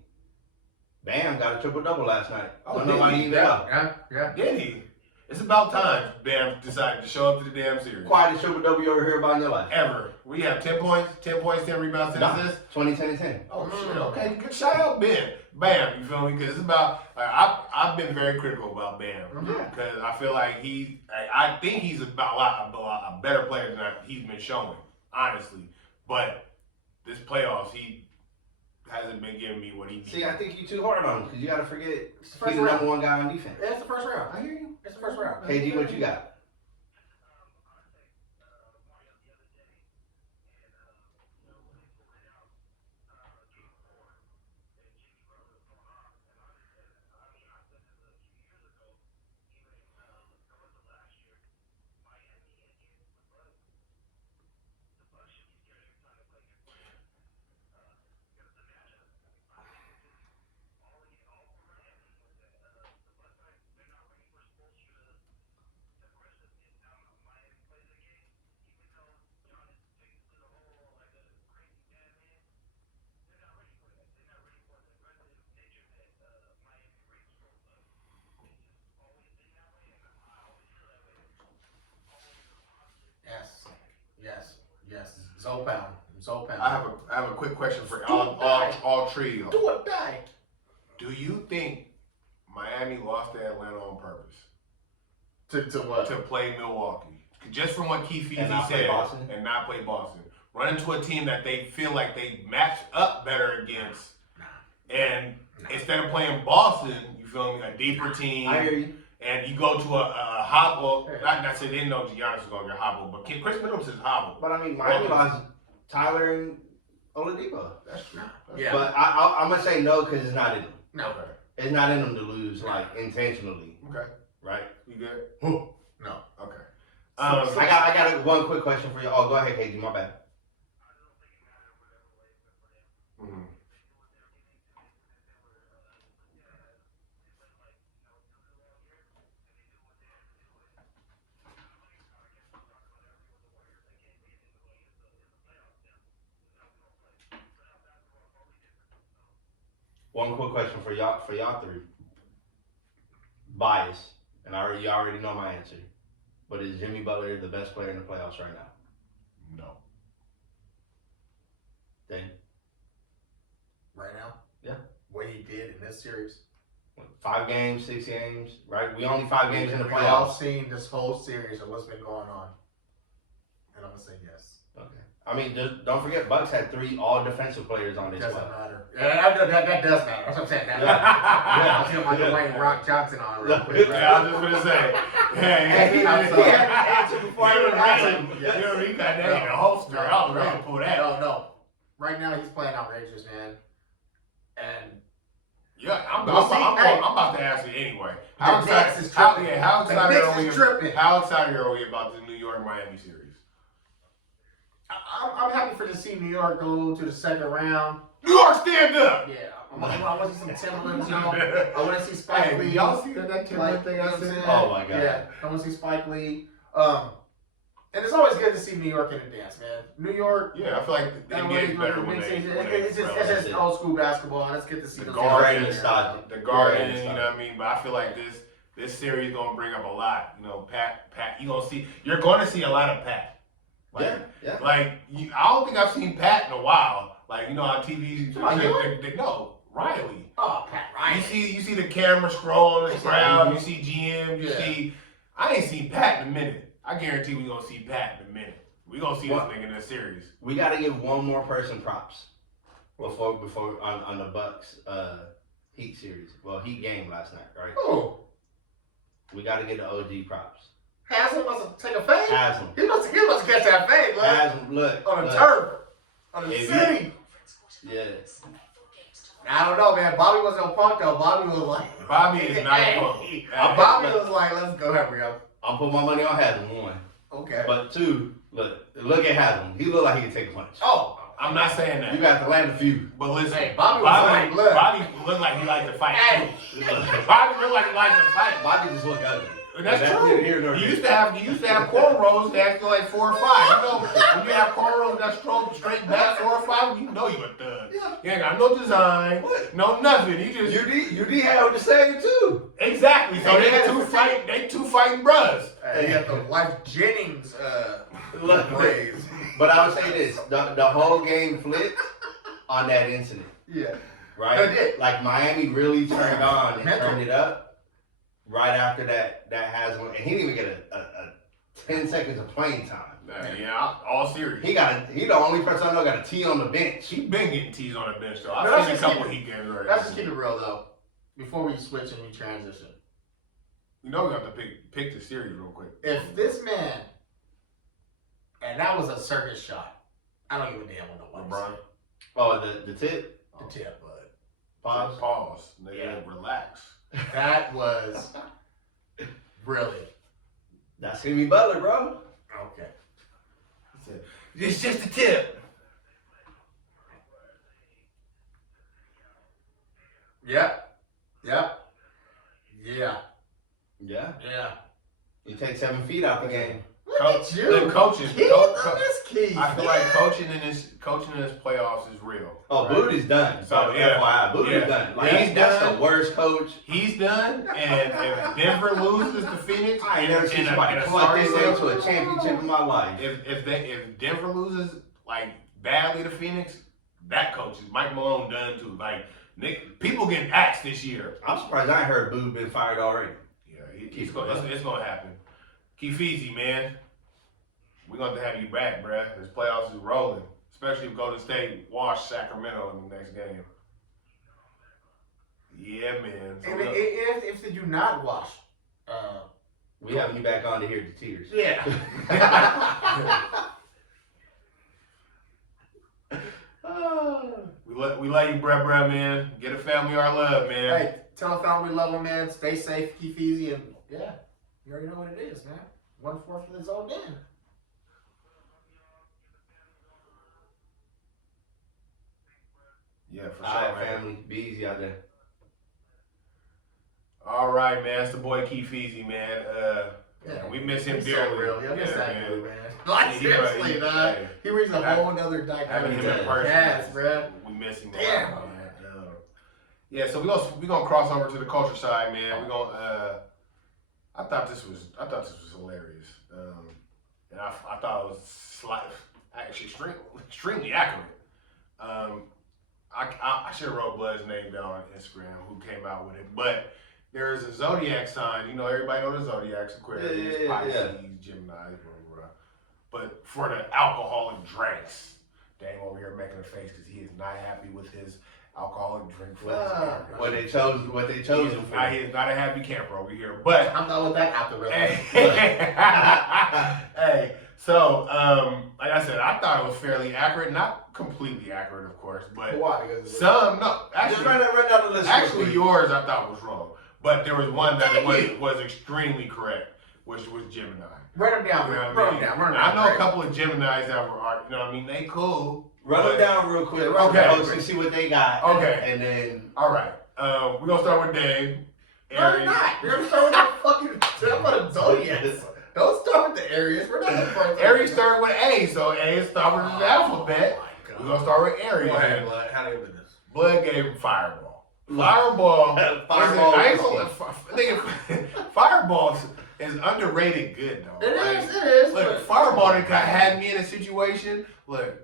Bam got a triple-double last night. Oh, Don't nobody did he? even know. Yeah. Did he? It's about time Bam decided to show up to the damn series. Quietest triple-double you ever heard about in your life. Ever. We have 10 points, 10 rebounds, 10 Nah, assists. 20, 10, and 10. Oh shit! Okay, good shout out Ben. Bam, you feel me? Because it's about. I've been very critical about Bam Yeah. because I feel like I think he's a lot a better player than he's been showing. honestly. But this playoffs, he hasn't been giving me what he needs. See, I think you're too hard on him because you got to forget It's the first he's the round. number one guy on defense. Yeah, it's the first round. I hear you. It's the first round. KG, what you got? Yes. Zopound. I have a quick question for all three of you. Do or die. Do you think Miami lost to Atlanta on purpose? To what? To play Milwaukee. Just from what Keith And not Feasy play said, Boston? and not play Boston. Run into a team that they feel like they match up better against, and instead of playing Boston, you feel me, a deeper team, I hear you. and you go to a hobble. Not say they didn't know Giannis was going to get hobbled, but Chris Middleton's hobbled. But I mean, Miami lost Tyler and Oladipo. That's true. Yeah. But I'm going to say no because it's not in them. No. Okay. It's not in them to lose, like, intentionally. Okay. Right? You good? No. Okay. I got one quick question for you. Oh, go ahead, KG. My bad. Mhm. One quick question for y'all three. Bias, and you already know my answer. But is Jimmy Butler the best player in the playoffs right now? No. Then Right now? Yeah. What he did in this series. 5 games, 6 games, right? We only 5 games in the We all playoffs. seen this whole series of what's been going on. And I'm going to say yes. Okay. I mean, just don't forget, Bucks had 3 all-defensive players on It this doesn't squad. matter. Yeah, that does matter. That's what I'm saying. I see him like Dwayne Rock Johnson on it real quick. Yeah, I was just gonna say. Hey, He had to answer before I even asked him. You got that in the holster. I was ready to pull that. No. Right now he's playing outrageous, man. And Yeah, I'm We'll see. about to ask you anyway. How The Knicks excited? is How tripping. excited The Knicks are we? is tripping. How excited are we about the New York Miami series? I'm happy for to see New York go to the second round. New York, stand up! Yeah, I want to see some Timberlands, I want to see Spike Hey, Lee. y'all see that Timberland thing I you know what I'm said? saying? Oh my God. Yeah, I want to see Spike Lee. And it's always good to see New York in the dance, man. New York. Yeah, I feel like they get better when they. It's just old school basketball, and it's good to see The those Garden, guys. nostalgic. the Garden, Yeah, you know what I mean? But I feel like this series gonna bring up a lot. You know, Pat, you're gonna see a lot of Pat. Like, Yeah. Like, I don't think I've seen Pat in a while. Like, you know, on TV, Oh, no, Riley. Oh, Pat Riley. You see the camera scroll on the crowd. Mhm. You see GM. You Yeah. see. I ain't seen Pat in a minute. I guarantee we gonna see Pat in a minute. We gonna see What? this nigga in this series. We got to give one more person props before on the Bucks Heat series. Well, Heat game last night, right? Oh, We got to get the OG props. Haslam must have taken a fade. Haslam. He must catch that fade, man. Haslam, look. On the look. turf. On the If city. Yeah. I don't know, man. Bobby wasn't on punk, though. Bobby was like... Bobby is not Hey. a punk. Bobby was like, let's go. Here we go. I'm putting my money on Haslam, 1. Okay. But 2, look at Haslam. He look like he can take a punch. Oh. I'm not saying that. You got to land a few. But listen, Hey, Bobby was like, look. Bobby looked like he liked to fight. Hey. Bobby looked like he liked to fight. Bobby just look ugly. That's That's true. neither here nor You there. used to have cornrows that acted like 4 or 5. You know, when you have cornrows that straight back 4 or 5, you know you a thug. Yeah. You ain't got no design, What? no nothing. You just UD had the same too. exactly. So Hey, they yeah. two fighting brothers. Hey, you got the Life Jennings Look, braids. But I would say this: the whole game flipped on that incident, Yeah. right? It did. Like Miami really turned on and Mental. turned it up right after that Haslam, and he didn't even get a 10 seconds of playing time. Yeah, all series. He the only person I know got a T on the bench. He been getting T's on the bench though. No, I've seen a couple Heat games already. Let's just keep it real though. Before we switch and we transition. You know we have to pick the series real quick. If this man, and that was a circus shot. I don't even damn know what LeBron. Oh, the tip? The tip, bud. Pause. Nigga, Yeah. relax. That was really That's Jimmy Butler, bro. okay. It's just a tip. Yep. Yeah. You take 7 feet out the game. Look at you. Coaching. Keith on this Keith, I feel man. like coaching in this playoffs is real. Oh, Right. Booty's done. So, yeah. FYI, Booty's Yeah. done. Like, He's that's done. the worst coach. He's done, and if Denver loses to Phoenix, I ain't never seen somebody plug this into a championship in my life. If Denver loses like badly to Phoenix, that coach is Mike Malone done too. Like people getting axed this year. I'm surprised I ain't heard Boo been fired already. Yeah, it's gonna happen. Keep easy, man. We're gonna have you back, bruh. This playoffs is rolling, especially if Golden State wash Sacramento in the next game. Yeah, man. So If they do not wash, We having you back on to hear the tears. yeah. we love you, bruh, man. Get a family our love, man. Hey, tell a family we love them, man. Stay safe, keep easy, and yeah, you already know what it is, man. 1/4 of this all in. Yeah, for All sure, right, man. family. Be easy out there. All right, man. It's the boy Keith Easy, man. Yeah. We miss him He's dearly. so real. Yeah, miss that man. dude, man. Like, seriously, man. He reads a whole nother Having him in dynamic. person, Yes, bro. we miss him. Damn. Man. Yeah, so we gonna cross over to the culture side, man. We gonna. I thought this was hilarious, and I thought it was actually extremely accurate. I should have wrote Blood's name down on Instagram who came out with it, but there is a zodiac sign. You know, everybody knows the zodiacs, Aquarius, Pisces, Gemini, blah, blah, blah. But for the alcoholic drinks, Dame over here making a face because he is not happy with his alcoholic drink flavors. What they chose him for. He is not a happy camper over here, but I'm done with that after real. hey, so like I said, I thought it was fairly accurate, not completely accurate, of course, but Why? Because some no. Just Actually, run down the list. actually, yours I thought was wrong, but there was one that was extremely correct, which was Gemini. run them down, You know man. what I Run mean? them down. Run them I down. know a couple of Geminis that were, you know what I mean? They cool. Run them down real quick. Okay. Folks, and see what they got. Okay. And then. All right. We're going to start with Dave. No, you're not. You're gonna start with the fucking. I'm gonna zodiac. Don't start with the Aries. We're not the first. Aries started with A, so A is start with the alphabet. Oh We're my going to start with Aries. Go ahead, Blood. How do you do this? Blood gave him Fireball. Fireball. Fireball is underrated good, though. It Like, is. Look, Fireball that had me in a situation. Look,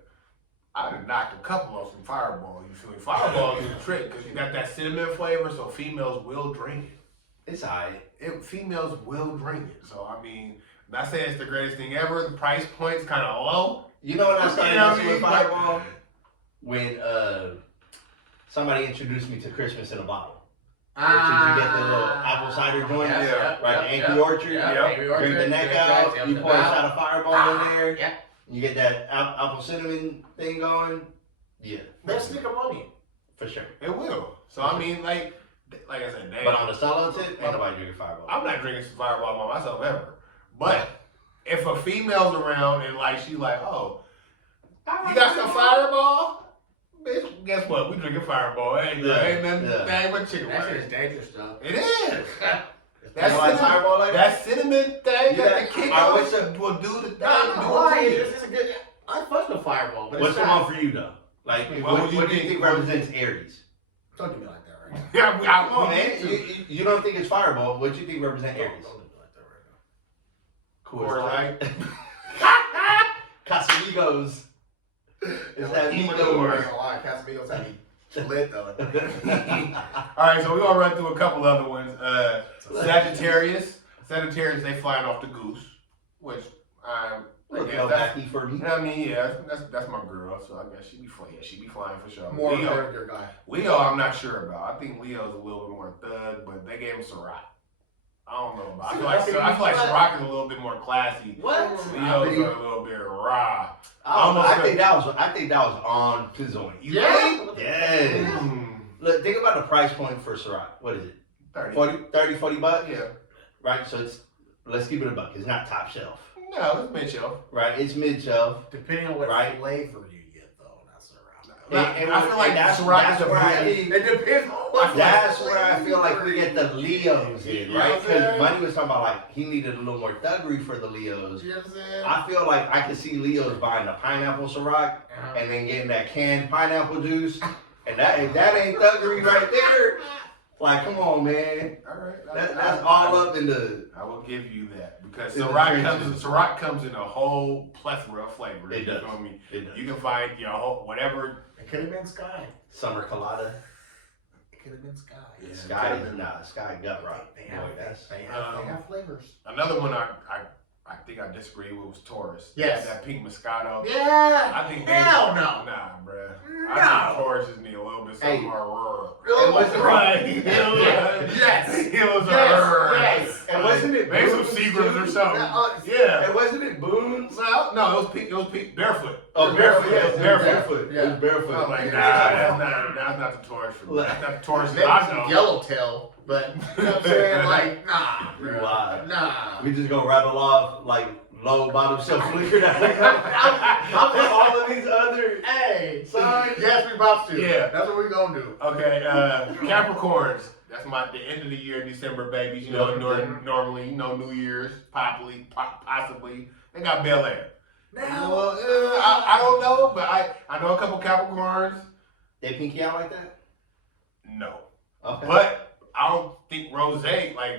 I done knocked a couple of some Fireball. You feel me? Fireball is a trick because you got that cinnamon flavor, so females will drink it. It's alright. Females will drink it. So I mean, I'm not saying it's the greatest thing ever. The price point's kind of low. You know when I started You know what messing I with mean? Fireball? When somebody introduced me to Christmas in a bottle. Which is you get the little apple cider joint, right? Angry Orchard. Drink the neck out. You pour a shot of Fireball in there. Yeah. You get that apple cinnamon thing going. Yeah, They'll stick them on you. for sure. It will. So I mean, like I said, But on the solo tip, ain't nobody drinking Fireball. I'm not drinking some Fireball by myself ever. But if a female's around and like she like, oh, you got some Fireball? Bitch, guess what? We drinking Fireball. Ain't nothing. That ain't what chicken That shit wings. is dangerous stuff. It is. You like Fireball like That cinnamon thing You that got- the kick I on wish will do the thing. No, do it to you. it's a good. I fuck with Fireball, but What's it's the not. one for you though? Like, What what would you do you think- think represents Aries? Don't do me like that right now. Yeah, Come on, we man. need to. You don't think it's Fireball? What do you think represents Aries? Don't do me like that Coors Light. Casamigos. It's that right now. Migos. I'm not gonna lie, Casamigos had me lit though. All right, so we're gonna run through a couple other ones. Sagittarius, they flying off the goose, which Look, Yeah, backy for me. I mean, yeah, that's my girl. So I guess she be flying. Yeah, she be flying for sure. More Leo, character guy. Leo, I'm not sure about. I think Leo's a little bit more thug, but they gave him Ciroc. I don't know. But I feel like Ciroc is a little bit more classy. What? Leo's are a little bit raw. I think that was on Pizzoni. Yeah. Yes. Look, think about the price point for Ciroc. What is it? 30. 40 bucks? Yeah. Right, so let's keep it a buck. It's not top shelf. No, it's mid shelf. Right, it's mid shelf. Depending on what Right. flavor you get, though, that's around. And I feel like Ciroc is a It depends on what. That's where I feel like we get the Leos in, You know right? what I'm saying? Because Money was talking about like he needed a little more thuggery for the Leos. You know what I'm saying? I feel like I could see Leos buying the pineapple Ciroc and then getting that canned pineapple juice, and if that ain't thuggery right there, like come on, man. All right. That's all up in the. I will give you that because In the Ciroc comes in a whole plethora of flavors. It does. You know me? It does. You can find whatever. It could have been Sky. Summer colada. It could have been Sky. Yeah. Sky gut rock. They Boy, that's have flavors. Another one I think I disagree with was Taurus. Yes. That pink Moscato. Yeah. I think Hell no. Nah, bruh. No. I think Taurus just need a little bit something more rural. And what's the Right. Yes. It was Yes. And wasn't it maybe some Boone's Seagrams or too? something. Yeah. And wasn't it Boone's? No, it was pink. Barefoot. Oh, barefoot. Yeah, it was barefoot. It was barefoot. I'm like, Yeah. that's not the Taurus for me. That's not the Taurus Maybe that I some know. yellowtail, but you know what I'm saying? Like, nah. Bro. Wow. Nah. We just gonna rattle off like low bottom shelf liquor that we have. All of these other Sorry. Yes, we about to. Yeah. That's what we gonna do. Okay, Capricorns. That's the end of the year, December babies. You know, normally, New Year's, possibly. They got Bel Air. Now, Well, I don't know, but I know a couple Capricorns. They pinky out like that? No, Okay. but I don't think I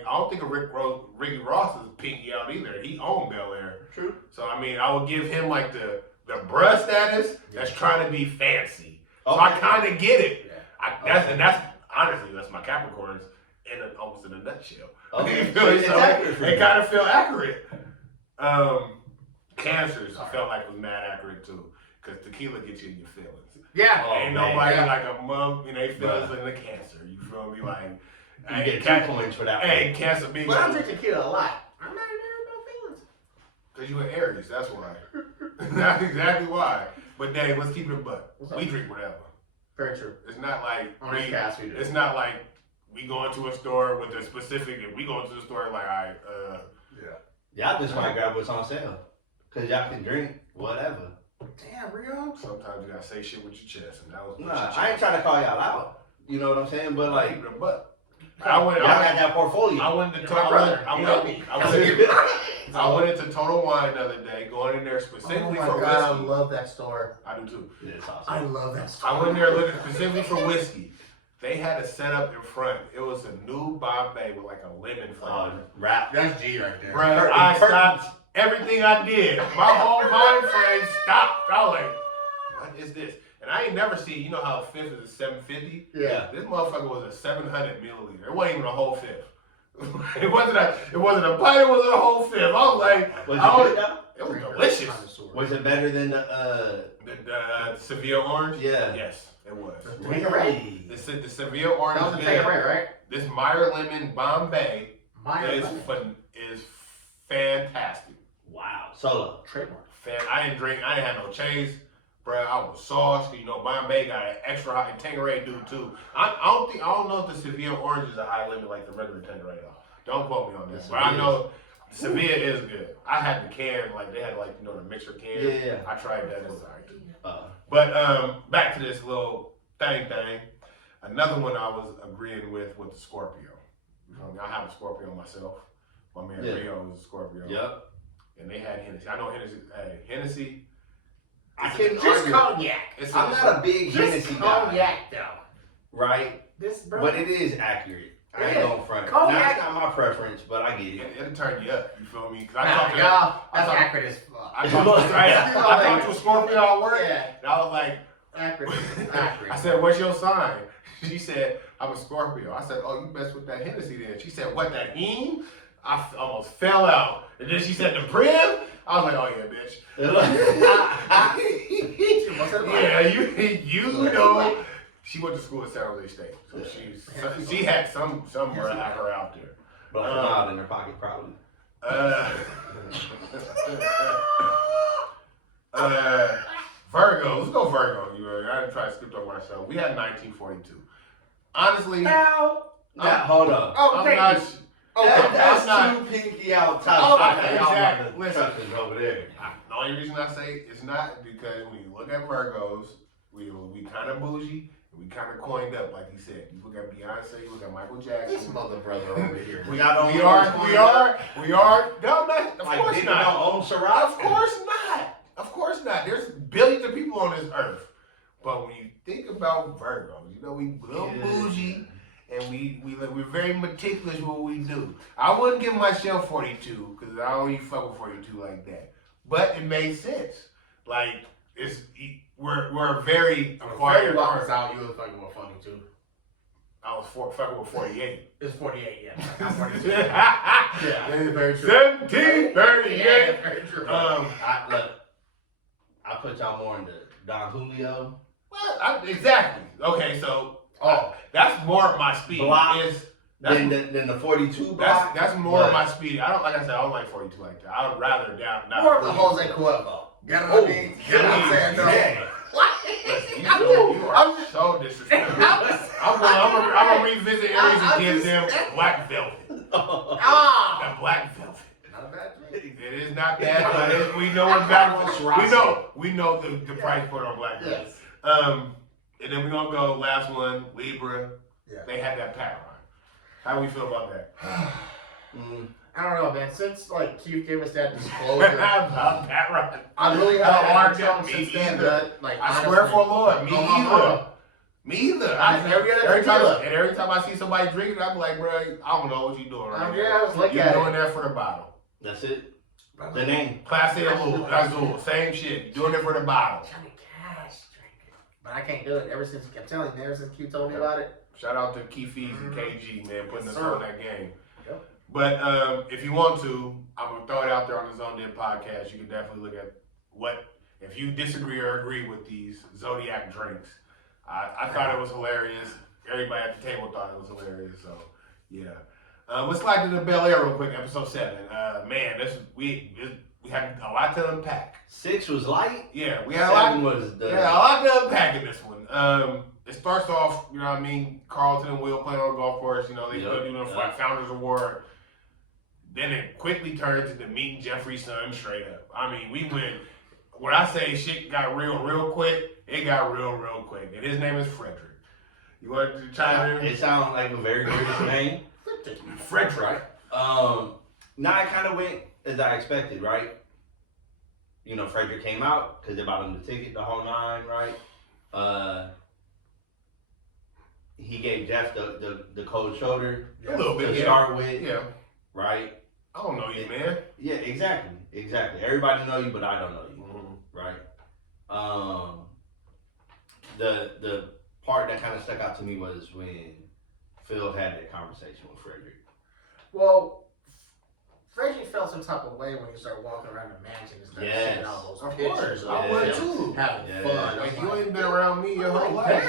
don't think Ricky Ross is pinky out either. He owned Bel Air. True. So I mean, I would give him like the bruh status that's trying to be fancy. So Okay. I kind of get it. Yeah. That's honestly that's my Capricorns almost in a nutshell. Okay. You feel me? It's So accurate for they you. kind of feel accurate. Cancers, I felt like was mad accurate too, because tequila gets you in your feelings. yeah. Oh, Ain't man. nobody Yeah. like a mom in their feelings in the Cancer. You feel me? Like, You get 2 points for that one. Hey, Cancer be But I drink tequila a lot. I'm not in there with no feelings. because you an Aries. That's why. That's exactly why. But Dave, let's keep it a buck. What's up? We drink whatever. Very true. It's not like On this cast, we do. It's not like we go into a store with a specific. If we go into the store like, all right, Y'all just might grab what's on sale. Because y'all can drink whatever. Damn, Rio. sometimes you gotta say shit with your chest, and that was. Nah, I ain't trying to call y'all out. You know what I'm saying? But like, keep it a buck. y'all got that portfolio. I went to You're my brother. You know me. I went into Total Wine the other day, going in there Oh specifically my for God, I whiskey. love that store. I do too. Yeah, it's awesome. I love that store. I went in there looking specifically for whiskey. They had a setup in front. It was a new Bombay with like a lemon flavor. Rap. That's G right there. Bruh, I stopped everything I did. My whole mind frame stopped. I was like, what is this? And I ain't never seen, you know how a fifth is a 750? Yeah. This motherfucker was a 700 milliliter. It wasn't even a whole fifth. It wasn't a pint, it wasn't a whole fifth. I was like, Was I it was- good though? it was delicious. Was it better than the The Seville Orange? Yeah. Yes, it was. Tanqueray. The Seville Orange That was is the good. Tanqueray, right? This Meyer Lemon Bombay Meyer is Lemon. is fantastic. Wow. Solo. Trademark. I didn't have no chase, bro. I was sauced. You know, Bombay got an extra high. Tanqueray do too. I don't know if the Seville Orange is a high limit like the regular Tanqueray though. Don't quote me on this, Yes, but it I is. know Seville is good. I had the can, like they had the mixer can. Yeah. I tried that. It was alright too. Uh, But back to this little thing. Another one I was agreeing with the Scorpio. I have a Scorpio myself. My man Yeah. Rio was a Scorpio. yep. And they had Hennessy. I know Hennessy. Hey, Hennessy. I couldn't Just argue. cognac. I'm not a big Just Hennessy guy, cognac, though. right? This, bro. But it is accurate. I ain't Yeah. gonna front. Cognac- That's not my preference, but I get it. It'll turn you up. You feel me? Because Nah, y'all, that's accurate as fuck. I talked to a Scorpio at work. Yeah. And I was like, Accurate. Accurate. I said, what's your sign? She said, I'm a Scorpio. I said, oh, you mess with that Hennessy then. She said, what, that heme? I almost fell out. And then she said, the Prim? I was like, oh yeah, bitch. Yeah, you know. She went to school at San Jose State, so she had some her out there. But out in her pocket, probably. Virgo. Let's go Virgo. I didn't try to skip over myself. We had 1942. Honestly, hold up. That's too pinky out top. Exactly. Listen, over there. The only reason I say it's not because when you look at Virgos, we kind of bougie. We kind of coined up, like he said. You look at Beyonce, you look at Michael Jackson. This mother brother over here. We are. No, not. Of course not. Of course not. There's billions of people on this earth. But when you think about Virgos, we a little bougie, and we're very meticulous with what we do. I wouldn't give myself 42 because I don't even fuck with 42 like that. But it made sense. Like we're very acquired. Walkers out, you was fucking with 42. I was fucking with 48. It's 48, yeah. Not 42. Yeah, that is very true. 1738. Yeah, very true. I put y'all more into Don Julio. Well, exactly. Okay, so that's more of my speed. Than the 42 block. That's more of my speed. I don't like 42 like that. I would rather down. More of the Jose Cuervo. You know what I mean? You know what I'm saying? No. What? You are so disrespectful. I'm gonna revisit areas and give them Black Velvet. That Black Velvet. Not a bad drink. It is not bad, but we know what we know the price point on Black Velvet. Yes. And then we're gonna go last one, Libra. Yeah. They had that pattern. How do we feel about that? I don't know, man. Since Keith gave us that disclosure, Pat I really haven't had since then. But I swear for Lord, me either. Every time I see somebody drinking, I'm like, bro, I don't know what you doing right now. Yeah, I was looking You're at doing it. that for the bottle. That's it. The name. Class A Azul. Azul. Same shit. You're doing it for the bottle. Johnny Cash drinking. But I can't do it. Ever since Keith told me about it. Shout out to Keefies and KG, man, putting us on that game. Yep. But if you want to, I'm going to throw it out there on the Zone In podcast. You can definitely look at if you disagree or agree with these Zodiac drinks. I thought it was hilarious. Everybody at the table thought it was hilarious. So, yeah. Let's slide to the Bel Air real quick, episode 7. Man, we had a lot to unpack. 6 was light? Yeah, we had a lot to unpack in this one. It starts off, you know what I mean, Carlton and Will playing on the golf course, they do the Founders Award. Then it quickly turns into meeting Jeffrey's son straight up. I mean, we went, when I say shit got real quick, it got real quick. And his name is Frederick. You want to chime in? It sounds like a very British name. Frederick. Now it kind of went as I expected, right? Frederick came out because they bought him the ticket, the whole 9, right? He gave Jeff the cold shoulder a little bit to start with, right? I don't know you, man. Yeah, exactly. Everybody know you, but I don't know you, right? The part that kind of stuck out to me was when Phil had that conversation with Frederick. Well, Frederick felt some type of way when he started walking around the mansion and started seeing all those pictures. I would too. Having fun. Like, you ain't been around me your whole life.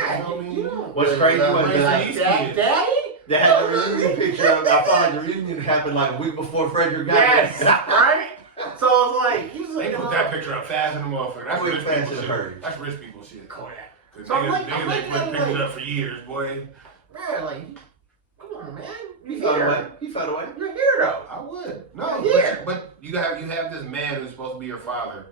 What's crazy was Daddy? they had the reunion picture. I thought the reunion happened like a week before Frederick got there. Right? So it was like, they put that picture up fast in the motherfucker. That's rich people shit. Hurt. That's rich people shit. Kodak. So niggas put pictures up for years, boy. Man, come on, man. He fell away. You're here though. I would. No, but you have this man who's supposed to be your father.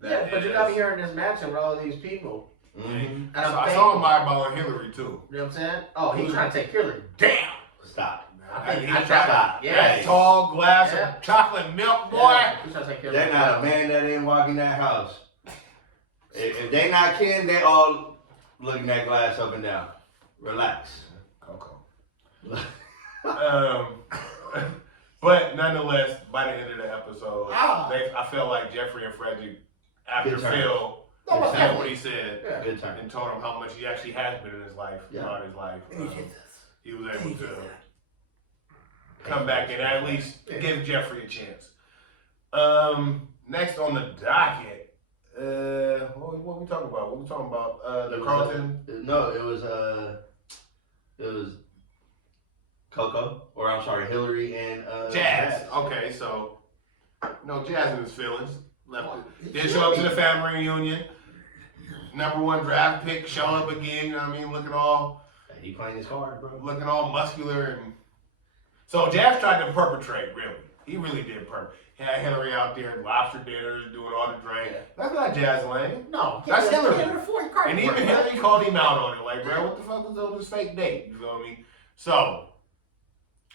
But you got me here in this mansion with all these people. Mm-hmm. And I saw him eyeballing Hillary too. You know what I'm saying? Oh, he's trying to take Hillary. Damn. Stop. I tried. Yeah. That tall glass of chocolate milk, boy. He's trying to take Hillary. They're not a man that didn't walk in that house. If they not kin, they all looking that glass up and down. Relax. Coco. But nonetheless, by the end of the episode, I felt like Jeffrey and Frederick, after Phil said what he said, Good time. and told him how much he actually has been in his life, throughout his life, he was able to come back and at least give Jeffrey a chance. Next on the docket, what we talking about? What we talking about? The Carlton? No, it was Coco, or I'm sorry, Hillary and Jazz. Okay, so Jazz in his feelings. Didn't show up to the family reunion. Number 1 draft pick, show up again. You know what I mean? Looking all. He playing his card, bro. Looking all muscular and. So Jazz tried to perpetrate. Really, he really did perpetrate. He had Hillary out there, lobster dinners, doing all the drink. Yeah. That's not Jazz Lane. No, That's Hillary. And even Hillary called him out on it. Like, bro, what the fuck was on this fake date? You know what I mean? So.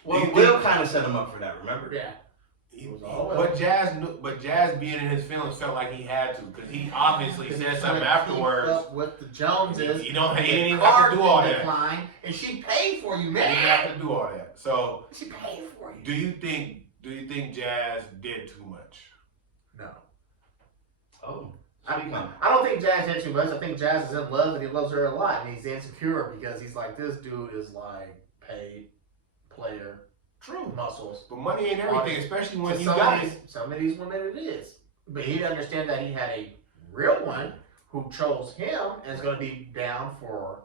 Well, Will kind of set him up for that. Remember? Yeah. But Jazz being in his feelings felt like he had to, because he obviously said something afterwards. Up with the Joneses. He didn't even have to do all that. Decline, and she paid for you, man. He didn't have to do all that. So she paid for you. Do you think Jazz did too much? No. Oh. I don't think Jazz did too much. I think Jazz is in love and he loves her a lot, and he's insecure because he's like, this dude is like paid player. True. Muscles. But money ain't everything, especially when you some got it. Some of these women it is. But he didn't understand that he had a real one who chose him and is going to be down for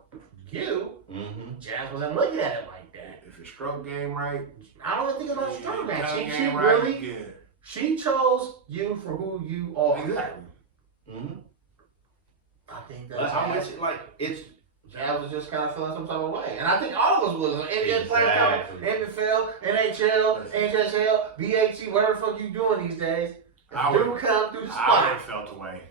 you. Mm-hmm. Jazz wasn't looking at it like that. If your stroke game right. I don't think about stroke man. She right, really, she chose you for who you are. Exactly. Mm-hmm. I think that's it's Jazz was just kind of feeling some type of way. And I think all of us was. NBA player, NFL, NHL, HSL, BAT, whatever the fuck you doing these days. If dude come through the spot. I felt away.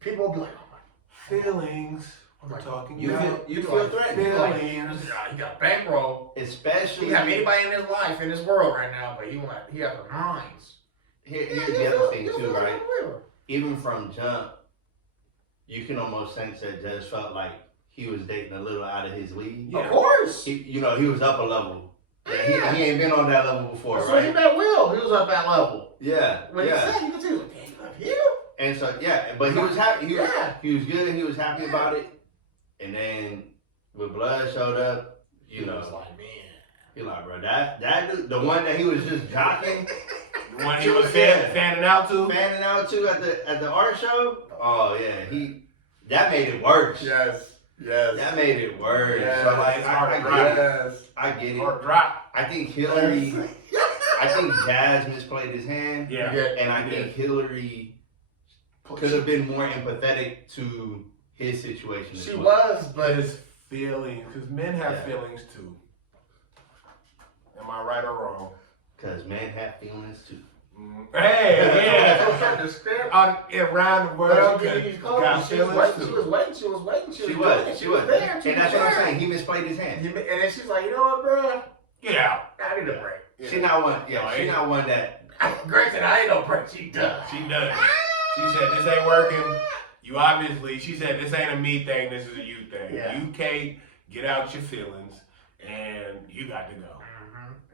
People will be like, oh my feelings. We're talking you about. You feel threatened. Feelings. He got bankroll. Especially. He have anybody in his life, in this world right now, but he has the minds. Here's the other thing too, right? Even from jump, you can almost sense that Jazz felt like he was dating a little out of his league. Yeah. Of course. He was up a level. Yeah. He ain't been on that level before, so right? he met Will. He was up that level. Yeah. When he said, you could see, like, damn, you love him? And so, but he was happy. He was good. He was happy about it. And then when Blood showed up, he was like, man. He like, bro, that dude, the one that he was just jocking. The one he was fanning out to at the art show. Oh yeah, that made it worse. Yes. That made it worse. Yes. So like, I get it. Hard drop. I think Hillary. I think Jazz misplayed his hand. Yeah. And I think Hillary could have been more empathetic to his situation. She was, but his feelings, because men have feelings too. Am I right or wrong? Because men have feelings too. Hey, yeah. Around the world, she was waiting. She was there. And that's what I'm saying. He misplayed his hand. And then she's like, you know what, bro? Get out. I need a break. Yeah. She not one that. Grace said, I ain't no break. She does. She does. She said, this ain't working. She said, this ain't a me thing. This is a you thing. Yeah. You can't get out your feelings, and you got to go.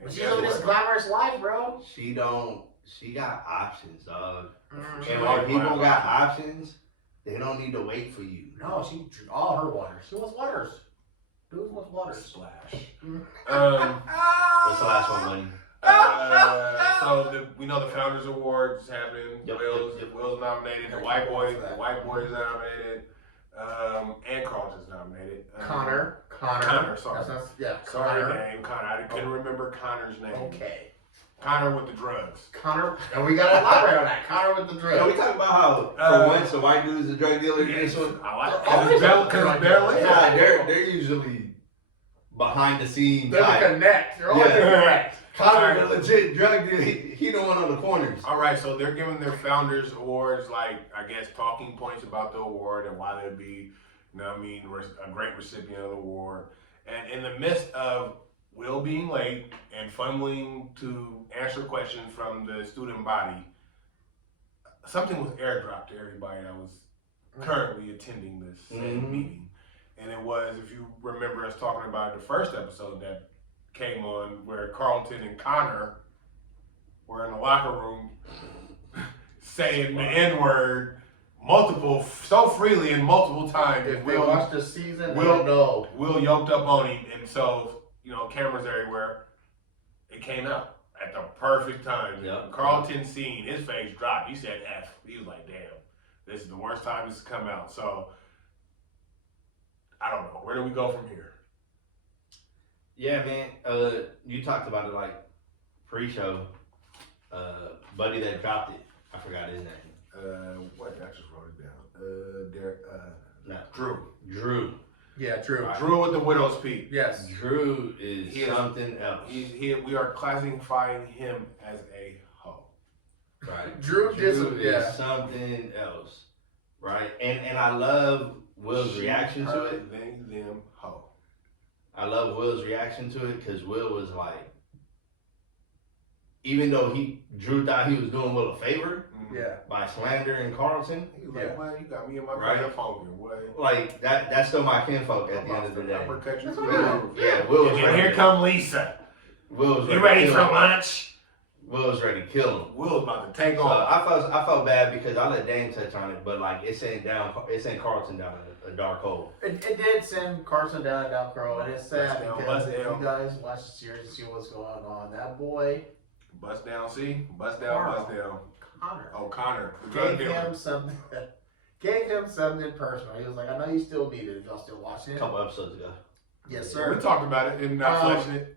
But she's living this glamorous life, bro. She got options, dog. Mm-hmm. And when people got options, they don't need to wait for you. No, she drew all her waters. She wants waters. Dude wants waters. Splash. What's the last one, money? So we know the Founders Awards happening. Yep. Will's nominated. The White Boy is nominated. And Carlton's nominated. Connor. Sorry. Connor. Name. Connor. I couldn't remember Connor's name. Okay. Connor with the drugs. Connor, and we gotta elaborate on that. Connor with the drugs. Can we talk about how for once a white dude's a drug dealer? Yes. This one? I like it. Because barely. Yeah, they're usually behind the scenes. They're the connect. They're always connect. Connor's a legit drug dealer. He the one on the corners. All right, so they're giving their Founders Awards, like, I guess, talking points about the award and why they'd be, a great recipient of the award. And in the midst of Will being late and fumbling to answer questions from the student body, something was airdropped to everybody that was currently attending this meeting. And it was, if you remember us talking about the first episode that came on, where Carlton and Connor were in the locker room saying the N-word so freely and multiple times. If we watched the season, Will yoked up on him, and so, cameras everywhere. It came out. at the perfect time. Yep. Carlton seen his face drop. He said F. He was like, damn, this is the worst time this has come out. So, I don't know. Where do we go from here? Yeah, man. You talked about it like pre-show. Buddy that dropped it. I forgot his name. What? I just wrote it down. Derek. No. Drew. Yeah, true. Right. Drew with the Widow's Peak. Yes. Drew is something else. We are classifying him as a hoe. Right. Drew is yeah. something else. Right. And I love Will's reaction to it. Them hoe. I love Will's reaction to it because Will was like, even though Drew thought he was doing Will a favor by slandering Carlton. He was like, man, you got me and my right. phone here, boy. Like that's still my kinfolk at the end of the day. Uppercut you. Will was and ready. Here come Lisa. Will was you ready for lunch? Will was ready to kill him. Will was about to take So off. I felt bad because I let Dane touch on it, but like it sent Carlton down a dark hole. It did send Carson down a dark hole, and it's sad because if down. you guys watch the series and see what's going on, that boy Bust down, bust down. Connor. Oh, Connor. Gave him something personal. He was like, I know you still need it if y'all still watching it. A couple episodes ago. Yes, sir. We talked about it and not flexing it.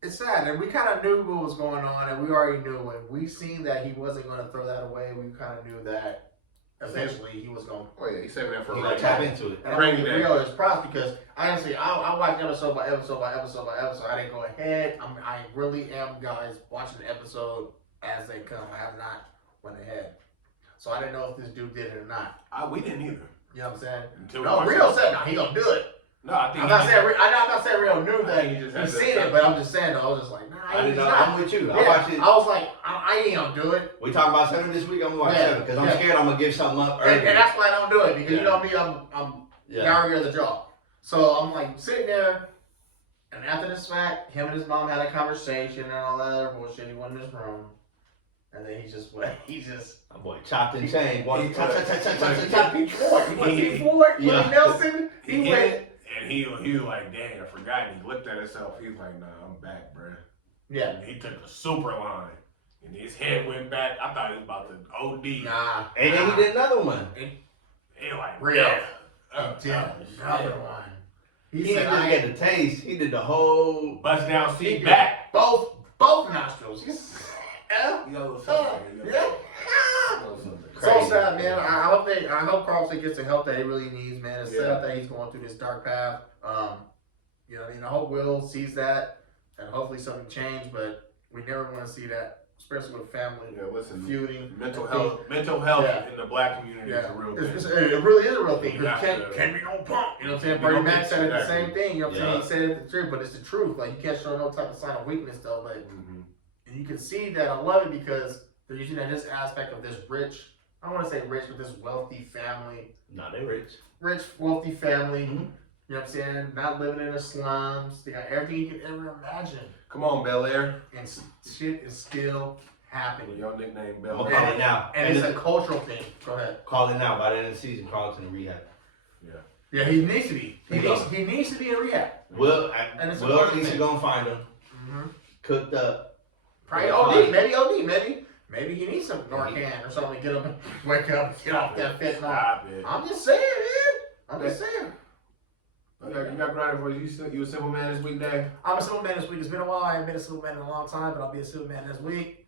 It's sad, and we kind of knew what was going on, and we already knew when we seen that he wasn't going to throw that away. We kind of knew that eventually he was going. Oh yeah, he's saving that for He right gonna tap now. into it. And I'm gonna real his props because honestly, I watched episode by episode by episode by episode. I didn't go ahead. I really am, guys, watching the episode as they come. I have not went ahead, so I didn't know if this dude did it or not. We didn't either. You know what I'm saying? Until No, Rio said no. He gonna do it. No, I think I'm not saying Rio knew that he he seen it, but I'm just saying though. I was just like, nah, I didn't know. not. I'm with you. Yeah, I watched it. I was like, I ain't gonna do it. We talking about 7 this week. I'm gonna watch 7 because I'm scared I'm gonna give something up early. And that's why I don't do it because you know me, I'm Gary of the jaw. So I'm like sitting there, and after the smack, him and his mom had a conversation and all that other bullshit. He went in his room, and then he just My boy chopped and changed. He Pete Floyd, Nelson. He went. And he was like, dang, I forgot. And he looked at himself. He was like, nah, I'm back, bruh. Yeah. And he took the super line. And his head went back. I thought he was about to OD. Nah. And then he did another one. He like, Real. yeah. Another one. He didn't just get the taste. He did the whole Bust down, seat back. Both nostrils. Yeah. So sad, man. I hope Carlson gets the help that he really needs, man. It's sad that he's going through this dark path. You know what I mean? I hope Will sees that and hopefully something changes, but we never want to see that, especially with family feuding. Mental health in the black community is a real thing. It really is a real thing. You have Can't be no punk. You know what I'm saying? Bernie Mac said the same thing. You know what I'm saying? He said it the truth, but it's the truth. Like, you can't show no type of sign of weakness, though. But and you can see that. I love it because they're using that this aspect of this rich, I don't want to say rich, but this wealthy family. No, they rich. Rich, wealthy family. You know what I'm saying? Not living in the slums. They got everything you could ever imagine. Come on, Bel Air. And shit is still happening. Your nickname, I'm Bel gonna Air. call it now. And it's a cultural thing. Go ahead. Call it now. By the end of the season, Carlton in rehab. Yeah, he needs to be. He needs to be in rehab. Will at least gonna find him. Cooked up. Probably OD. Maybe OD. Maybe he needs some Narcan or something to get him wake up, get off that fentanyl. Stop it. I'm just saying, man. I'm just saying. You got grinding for you a simple man this week, Dave? I'm a simple man this week. It's been a while. I haven't been a simple man in a long time, but I'll be a simple man this week.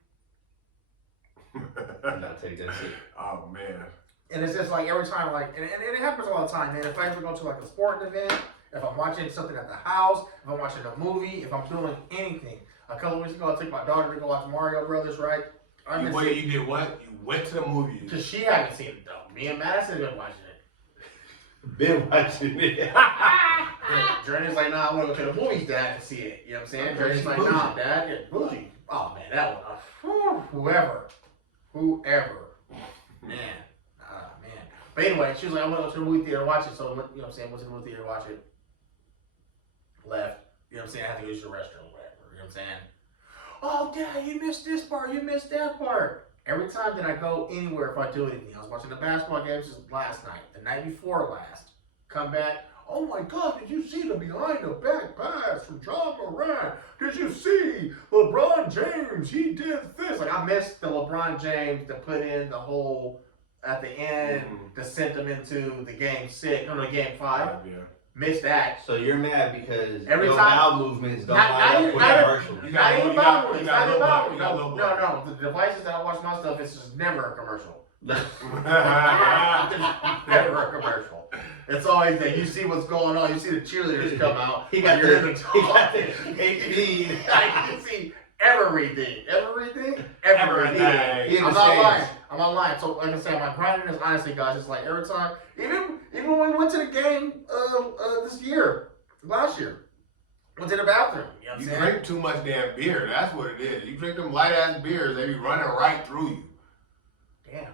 Not take that shit. Oh man. And it's just like every time, like, and it happens all the time, man. If I ever go to like a sporting event, if I'm watching something at the house, if I'm watching a movie, if I'm doing anything. A couple weeks ago, I took my daughter to go watch Mario Brothers, right? You did what? You went to the movies. Because she hadn't seen it, though. Me and Madison have been watching it. Been watching it. Journey's like, nah, I want to go to the movies, Dad, to see it. You know what I'm saying? Journey's like, nah, Dad, it's bougie. Oh, man, that one. Whoever. Man. Man. But anyway, she was like, I want to go to the movie theater to watch it. So, you know what I'm saying? Went to the movie theater to watch it. Left. You know what I'm saying? I had to use the restroom or whatever. You know what I'm saying? Oh, Dad, you missed this part. You missed that part. Every time that I go anywhere, if I do anything, I was watching the basketball games last night, the night before last. Come back. oh my God, did you see the behind the back pass from John Moran? Did you see LeBron James? He did this. Like, I missed the LeBron James to put in the whole at the end to send them into the game 6, no, the game 5. Yeah. Missed that. So you're mad because Every your time- bowel movements don't Not- line not- up with not- commercials. You Not got even you about got- one. you It's got not little about blood. one. You got little blood. No. The devices that I watch my stuff, it's just never a commercial. Never a commercial. It's always that you see what's going on. You see the cheerleaders come out. He got you're the in the HP. I can see everything. Everything. I'm not lying. So like I said, my grinding is honestly, guys, it's like every time, even when we went to the game last year, went to the bathroom. You know what I'm You saying? drink too much damn beer. That's what it is. You drink them light ass beers, they be running right through you. Damn.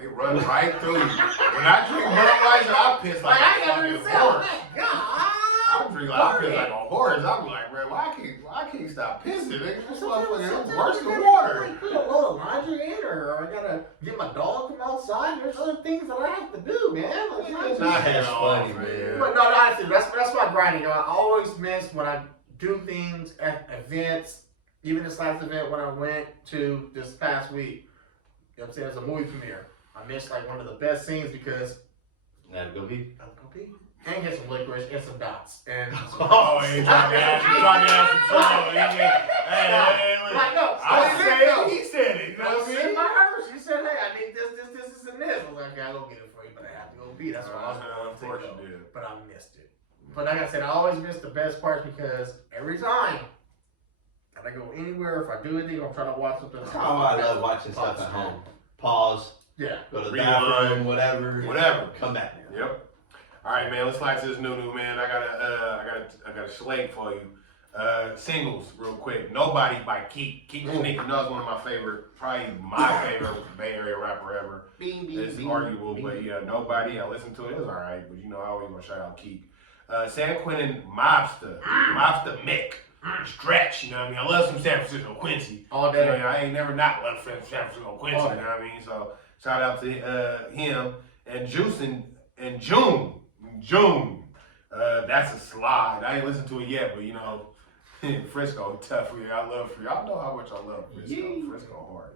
They run right through you. When I drink Budweiser, I piss like I a never fucking even said, horse. God. I piss like a horse. I'm like, bro, why I can't stop pissing? Nigga, this motherfucker is worse than water. I put a little laundry in, or I gotta get my dog from outside. There's other things that I have to do, man. Like, It's not not just- That's at funny, all, man. But no, honestly, that's my grinding. You know, I always miss when I do things at events. Even this last event when I went to this past week, you know what I'm saying, it was a movie premiere. I missed like one of the best scenes because Gotta go pee. I was gonna pee and get some licorice and some dots and. Oh, he tried to ask some trouble. Hey, Like, no, I said it, he said it. You know I what was I in mean? my house. She said, "Hey, I need this, and this." I was like, "Okay, I'll go get it for you, but I have to go pee." That's what I was Of going course to you do. did. But I missed it. But like I said, I always miss the best parts because every time that I go anywhere, if I do anything, I'm trying to watch something. That's how I love watching stuff at home. Pause. Yeah. Go to the Rewind. bathroom, whatever. Come back. Yep. All right, man. Let's slide to this new man. I got a slate for you. Singles, real quick. Nobody by Keek. Keek Sneak. You know, it's one of my favorite, probably my favorite Bay Area rapper ever. It's arguable, but yeah, Nobody. I listened to it. It was all right, but you know, I always want to shout out Keek. San Quentin Mobster Mick. Stretch, you know what I mean? I love some San Francisco Quincy. All day. You know, I ain't never not loved San Francisco Quincy, All you day. know what I mean? So shout out to him. And Juice in June. That's a slide. I ain't listened to it yet, but you know, Frisco, tough for you. I love Frisco. Y'all know how much I love Frisco. Yeah. Frisco hard.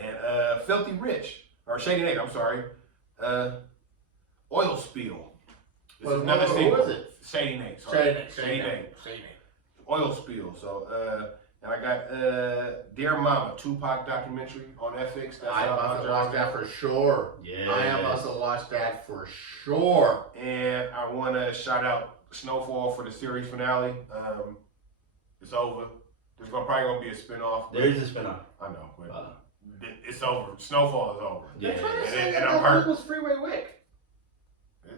And Filthy Rich, or Shady Nate, I'm sorry. Oil Spill. This is another who single. is it? Shady Nate. Sorry. Shady Nate. Oil Spill. So, and I got Dear Mama, Tupac documentary on FX. That's I must have watched that for sure. Yeah. I must have watched that for sure. And I want to shout out Snowfall for the series finale. It's over. There's probably gonna be a spinoff. There's a spinoff. I know, but it's over. Snowfall is over. Yeah. They're trying to And say I'm that hurt. it was Freeway Wick.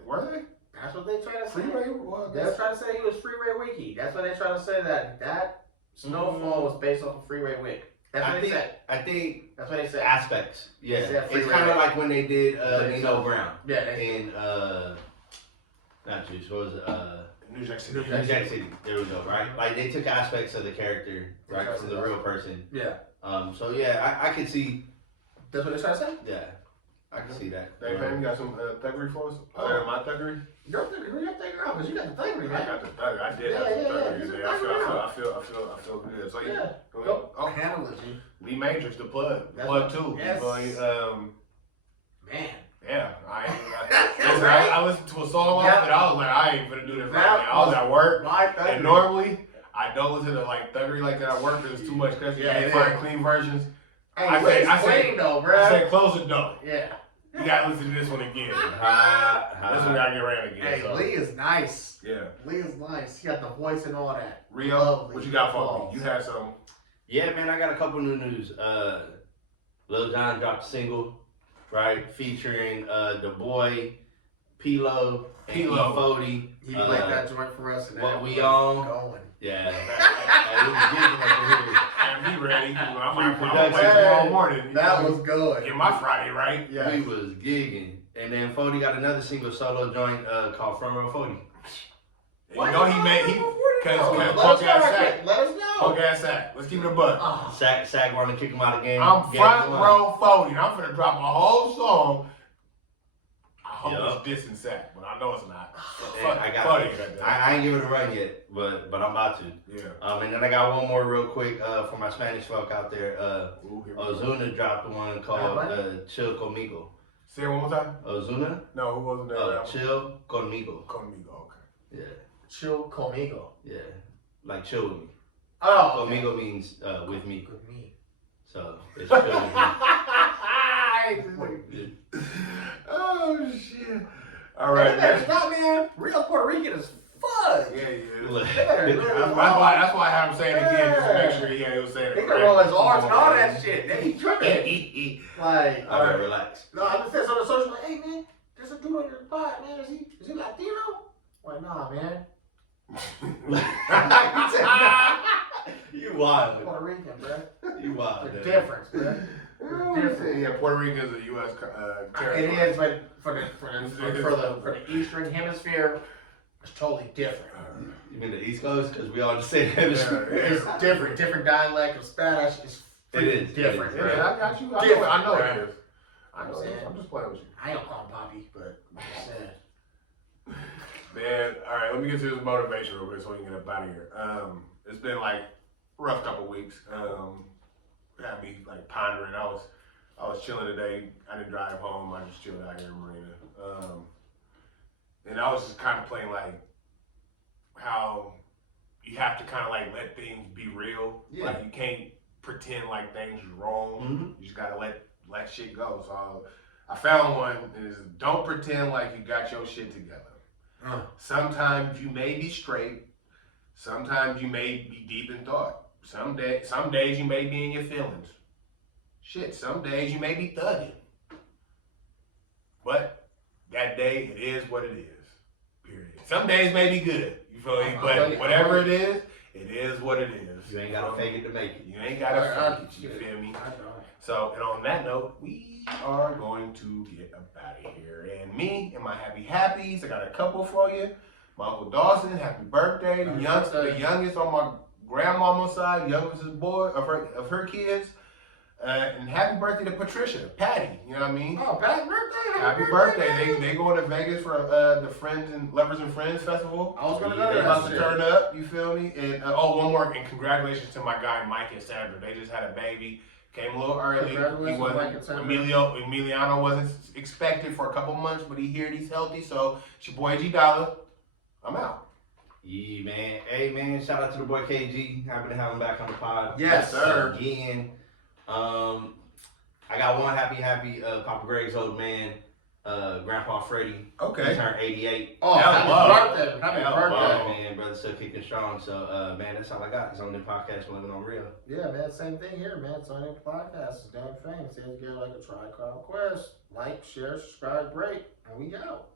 Were they? That's what they trying to say. Freeway? Well, They're trying to say he was Freeway Wiki. That's why they trying to say that Snowfall was based off of Freeway Wick. That's what they said. I think That's what they said. aspects. Yeah. They said It's Freeway kind of Wick. like when they did Nino Brown Yeah. They, in not Juice. What was it? New Jack City. New New Jack City. There we go. Right. Like they took aspects of the character right from the real person. yeah. So yeah, I could see. That's what they trying to say. Yeah. I can see that. Dave, you got some thuggery for us? Other than my thuggery? Your thing around because you got the thuggery, I man. got the thuggery. I did Yeah, have some yeah, thuggery yeah. today. I feel good. So Yeah. Go. Oh, Handle it, G. Lee Matrix, the plug. That's Plug right. two. Yes. Man. Yeah, That's right. I listened to a song Yeah. off and I was like, I ain't gonna do this right That now. I was at work, My thuggery. and normally I don't listen to like thuggery like that at work because it's too much cussing. Yeah, You it can't find is. clean versions. Hey, I say- it's clean though, bro. I said, close the door. Yeah. You gotta listen to this one again. This one gotta get ran again. Hey, So, Lee is nice. yeah. Lee is nice. He got the voice and all that. Rio, Lovely. what you got for Applause. me? You had some. Yeah, man, I got a couple new news. Lil Jon dropped a single, right, featuring the boy, P-Lo, and P-Lo. E40. He played that joint for us. And What that we was on? Going. Yeah. Hey, it was getting up in here. Damn, he ready. I'm gonna Pre-production. play tomorrow morning. That was good. Get my Friday right. Yeah. We was gigging. And then 40 got another single solo joint called Front Row 40. You know he made cause Let us punk know. ass sack. Let us know. Punk ass sack. Let's keep it a buck. Oh, Sag wanted to kick him out of the game. I'm Game front one. row 40. I'm gonna drop a whole song. I homeless dissing sack, but I know it's not. Man, I ain't give it a run yet, but I'm about to. Yeah. And then I got one more real quick for my Spanish folk out there. Ozuna dropped one called Chill Conmigo. Say it one more time. Ozuna? No, who wasn't there? Chill Conmigo. Conmigo, okay. Yeah. Chill Conmigo. Yeah. Like chill with me. Oh. Conmigo means with me. With me. So it's chill with me. Oh shit! All right, man. Real Puerto Rican is fun. Yeah. That's why I have him saying it again just to make sure he was saying it. He can roll his R's and all that shit. Then he tripping. Like, all right, relax. No, I'm just saying on the social, like, hey man, there's a dude on your pod, man. Is he Latino? Like, nah, man. You wild. Puerto Rican, bro. You wild. The difference, bro. Yeah, Puerto Rico is a U.S. territory. It is, but for the Eastern Hemisphere, it's totally different. You mean the East Coast? Because we all just say hemisphere. It's different. Different dialect of Spanish. It is different. It is. I got you. I know it is. I know it is. I'm just playing with you. I ain't gonna call him Poppy, but like I said. Man, all right. Let me get to this motivation real quick so we can get up out of here. It's been like rough couple weeks. Had me like pondering. I was chilling today. I didn't drive home. I just chilled out here in Marina. And I was just contemplating like how you have to kind of like let things be real. Yeah. Like you can't pretend like things are wrong. Mm-hmm. You just gotta let shit go. So I found one is don't pretend like you got your shit together. Sometimes you may be straight. Sometimes you may be deep in thought. Some days you may be in your feelings. Shit, some days you may be thugging. But that day, it is what it is. Period. Some days may be good. You feel me? But whatever it is what it is. You ain't gotta fake it to make it. You ain't gotta fake it. You feel me? So, and on that note, we are going to get up out of here. And me and my happies, I got a couple for you. My Uncle Dawson, happy birthday. The youngest on my grandmama's side, youngest boy of her kids. And happy birthday to Patricia, Patty. You know what I mean? Oh, Patty's birthday! Happy birthday! They going to Vegas for the Lovers and Friends Festival. I was gonna go They're there. about to turn up. You feel me? And one more. And congratulations to my guy Mike and Sandra. They just had a baby. Came a little early. He wasn't. Emiliano wasn't expected for a couple months, but he's healthy. So it's your boy G Dollar. I'm out. Yeah, man. Hey, man. Shout out to the boy KG. Happy to have him back on the pod. Yes, sir. Again. I got one happy Papa Greg's old man, Grandpa Freddie. Okay. He turned 88. Oh, happy birthday. Happy birthday. Man, brother still kicking strong. So, man, that's all I got. It's on the podcast, Living on Real. Yeah, man, same thing here, man. It's on your podcast. It's damn famous. Say together like a Tri-Cloud Quest. Like, share, subscribe, rate, and we out.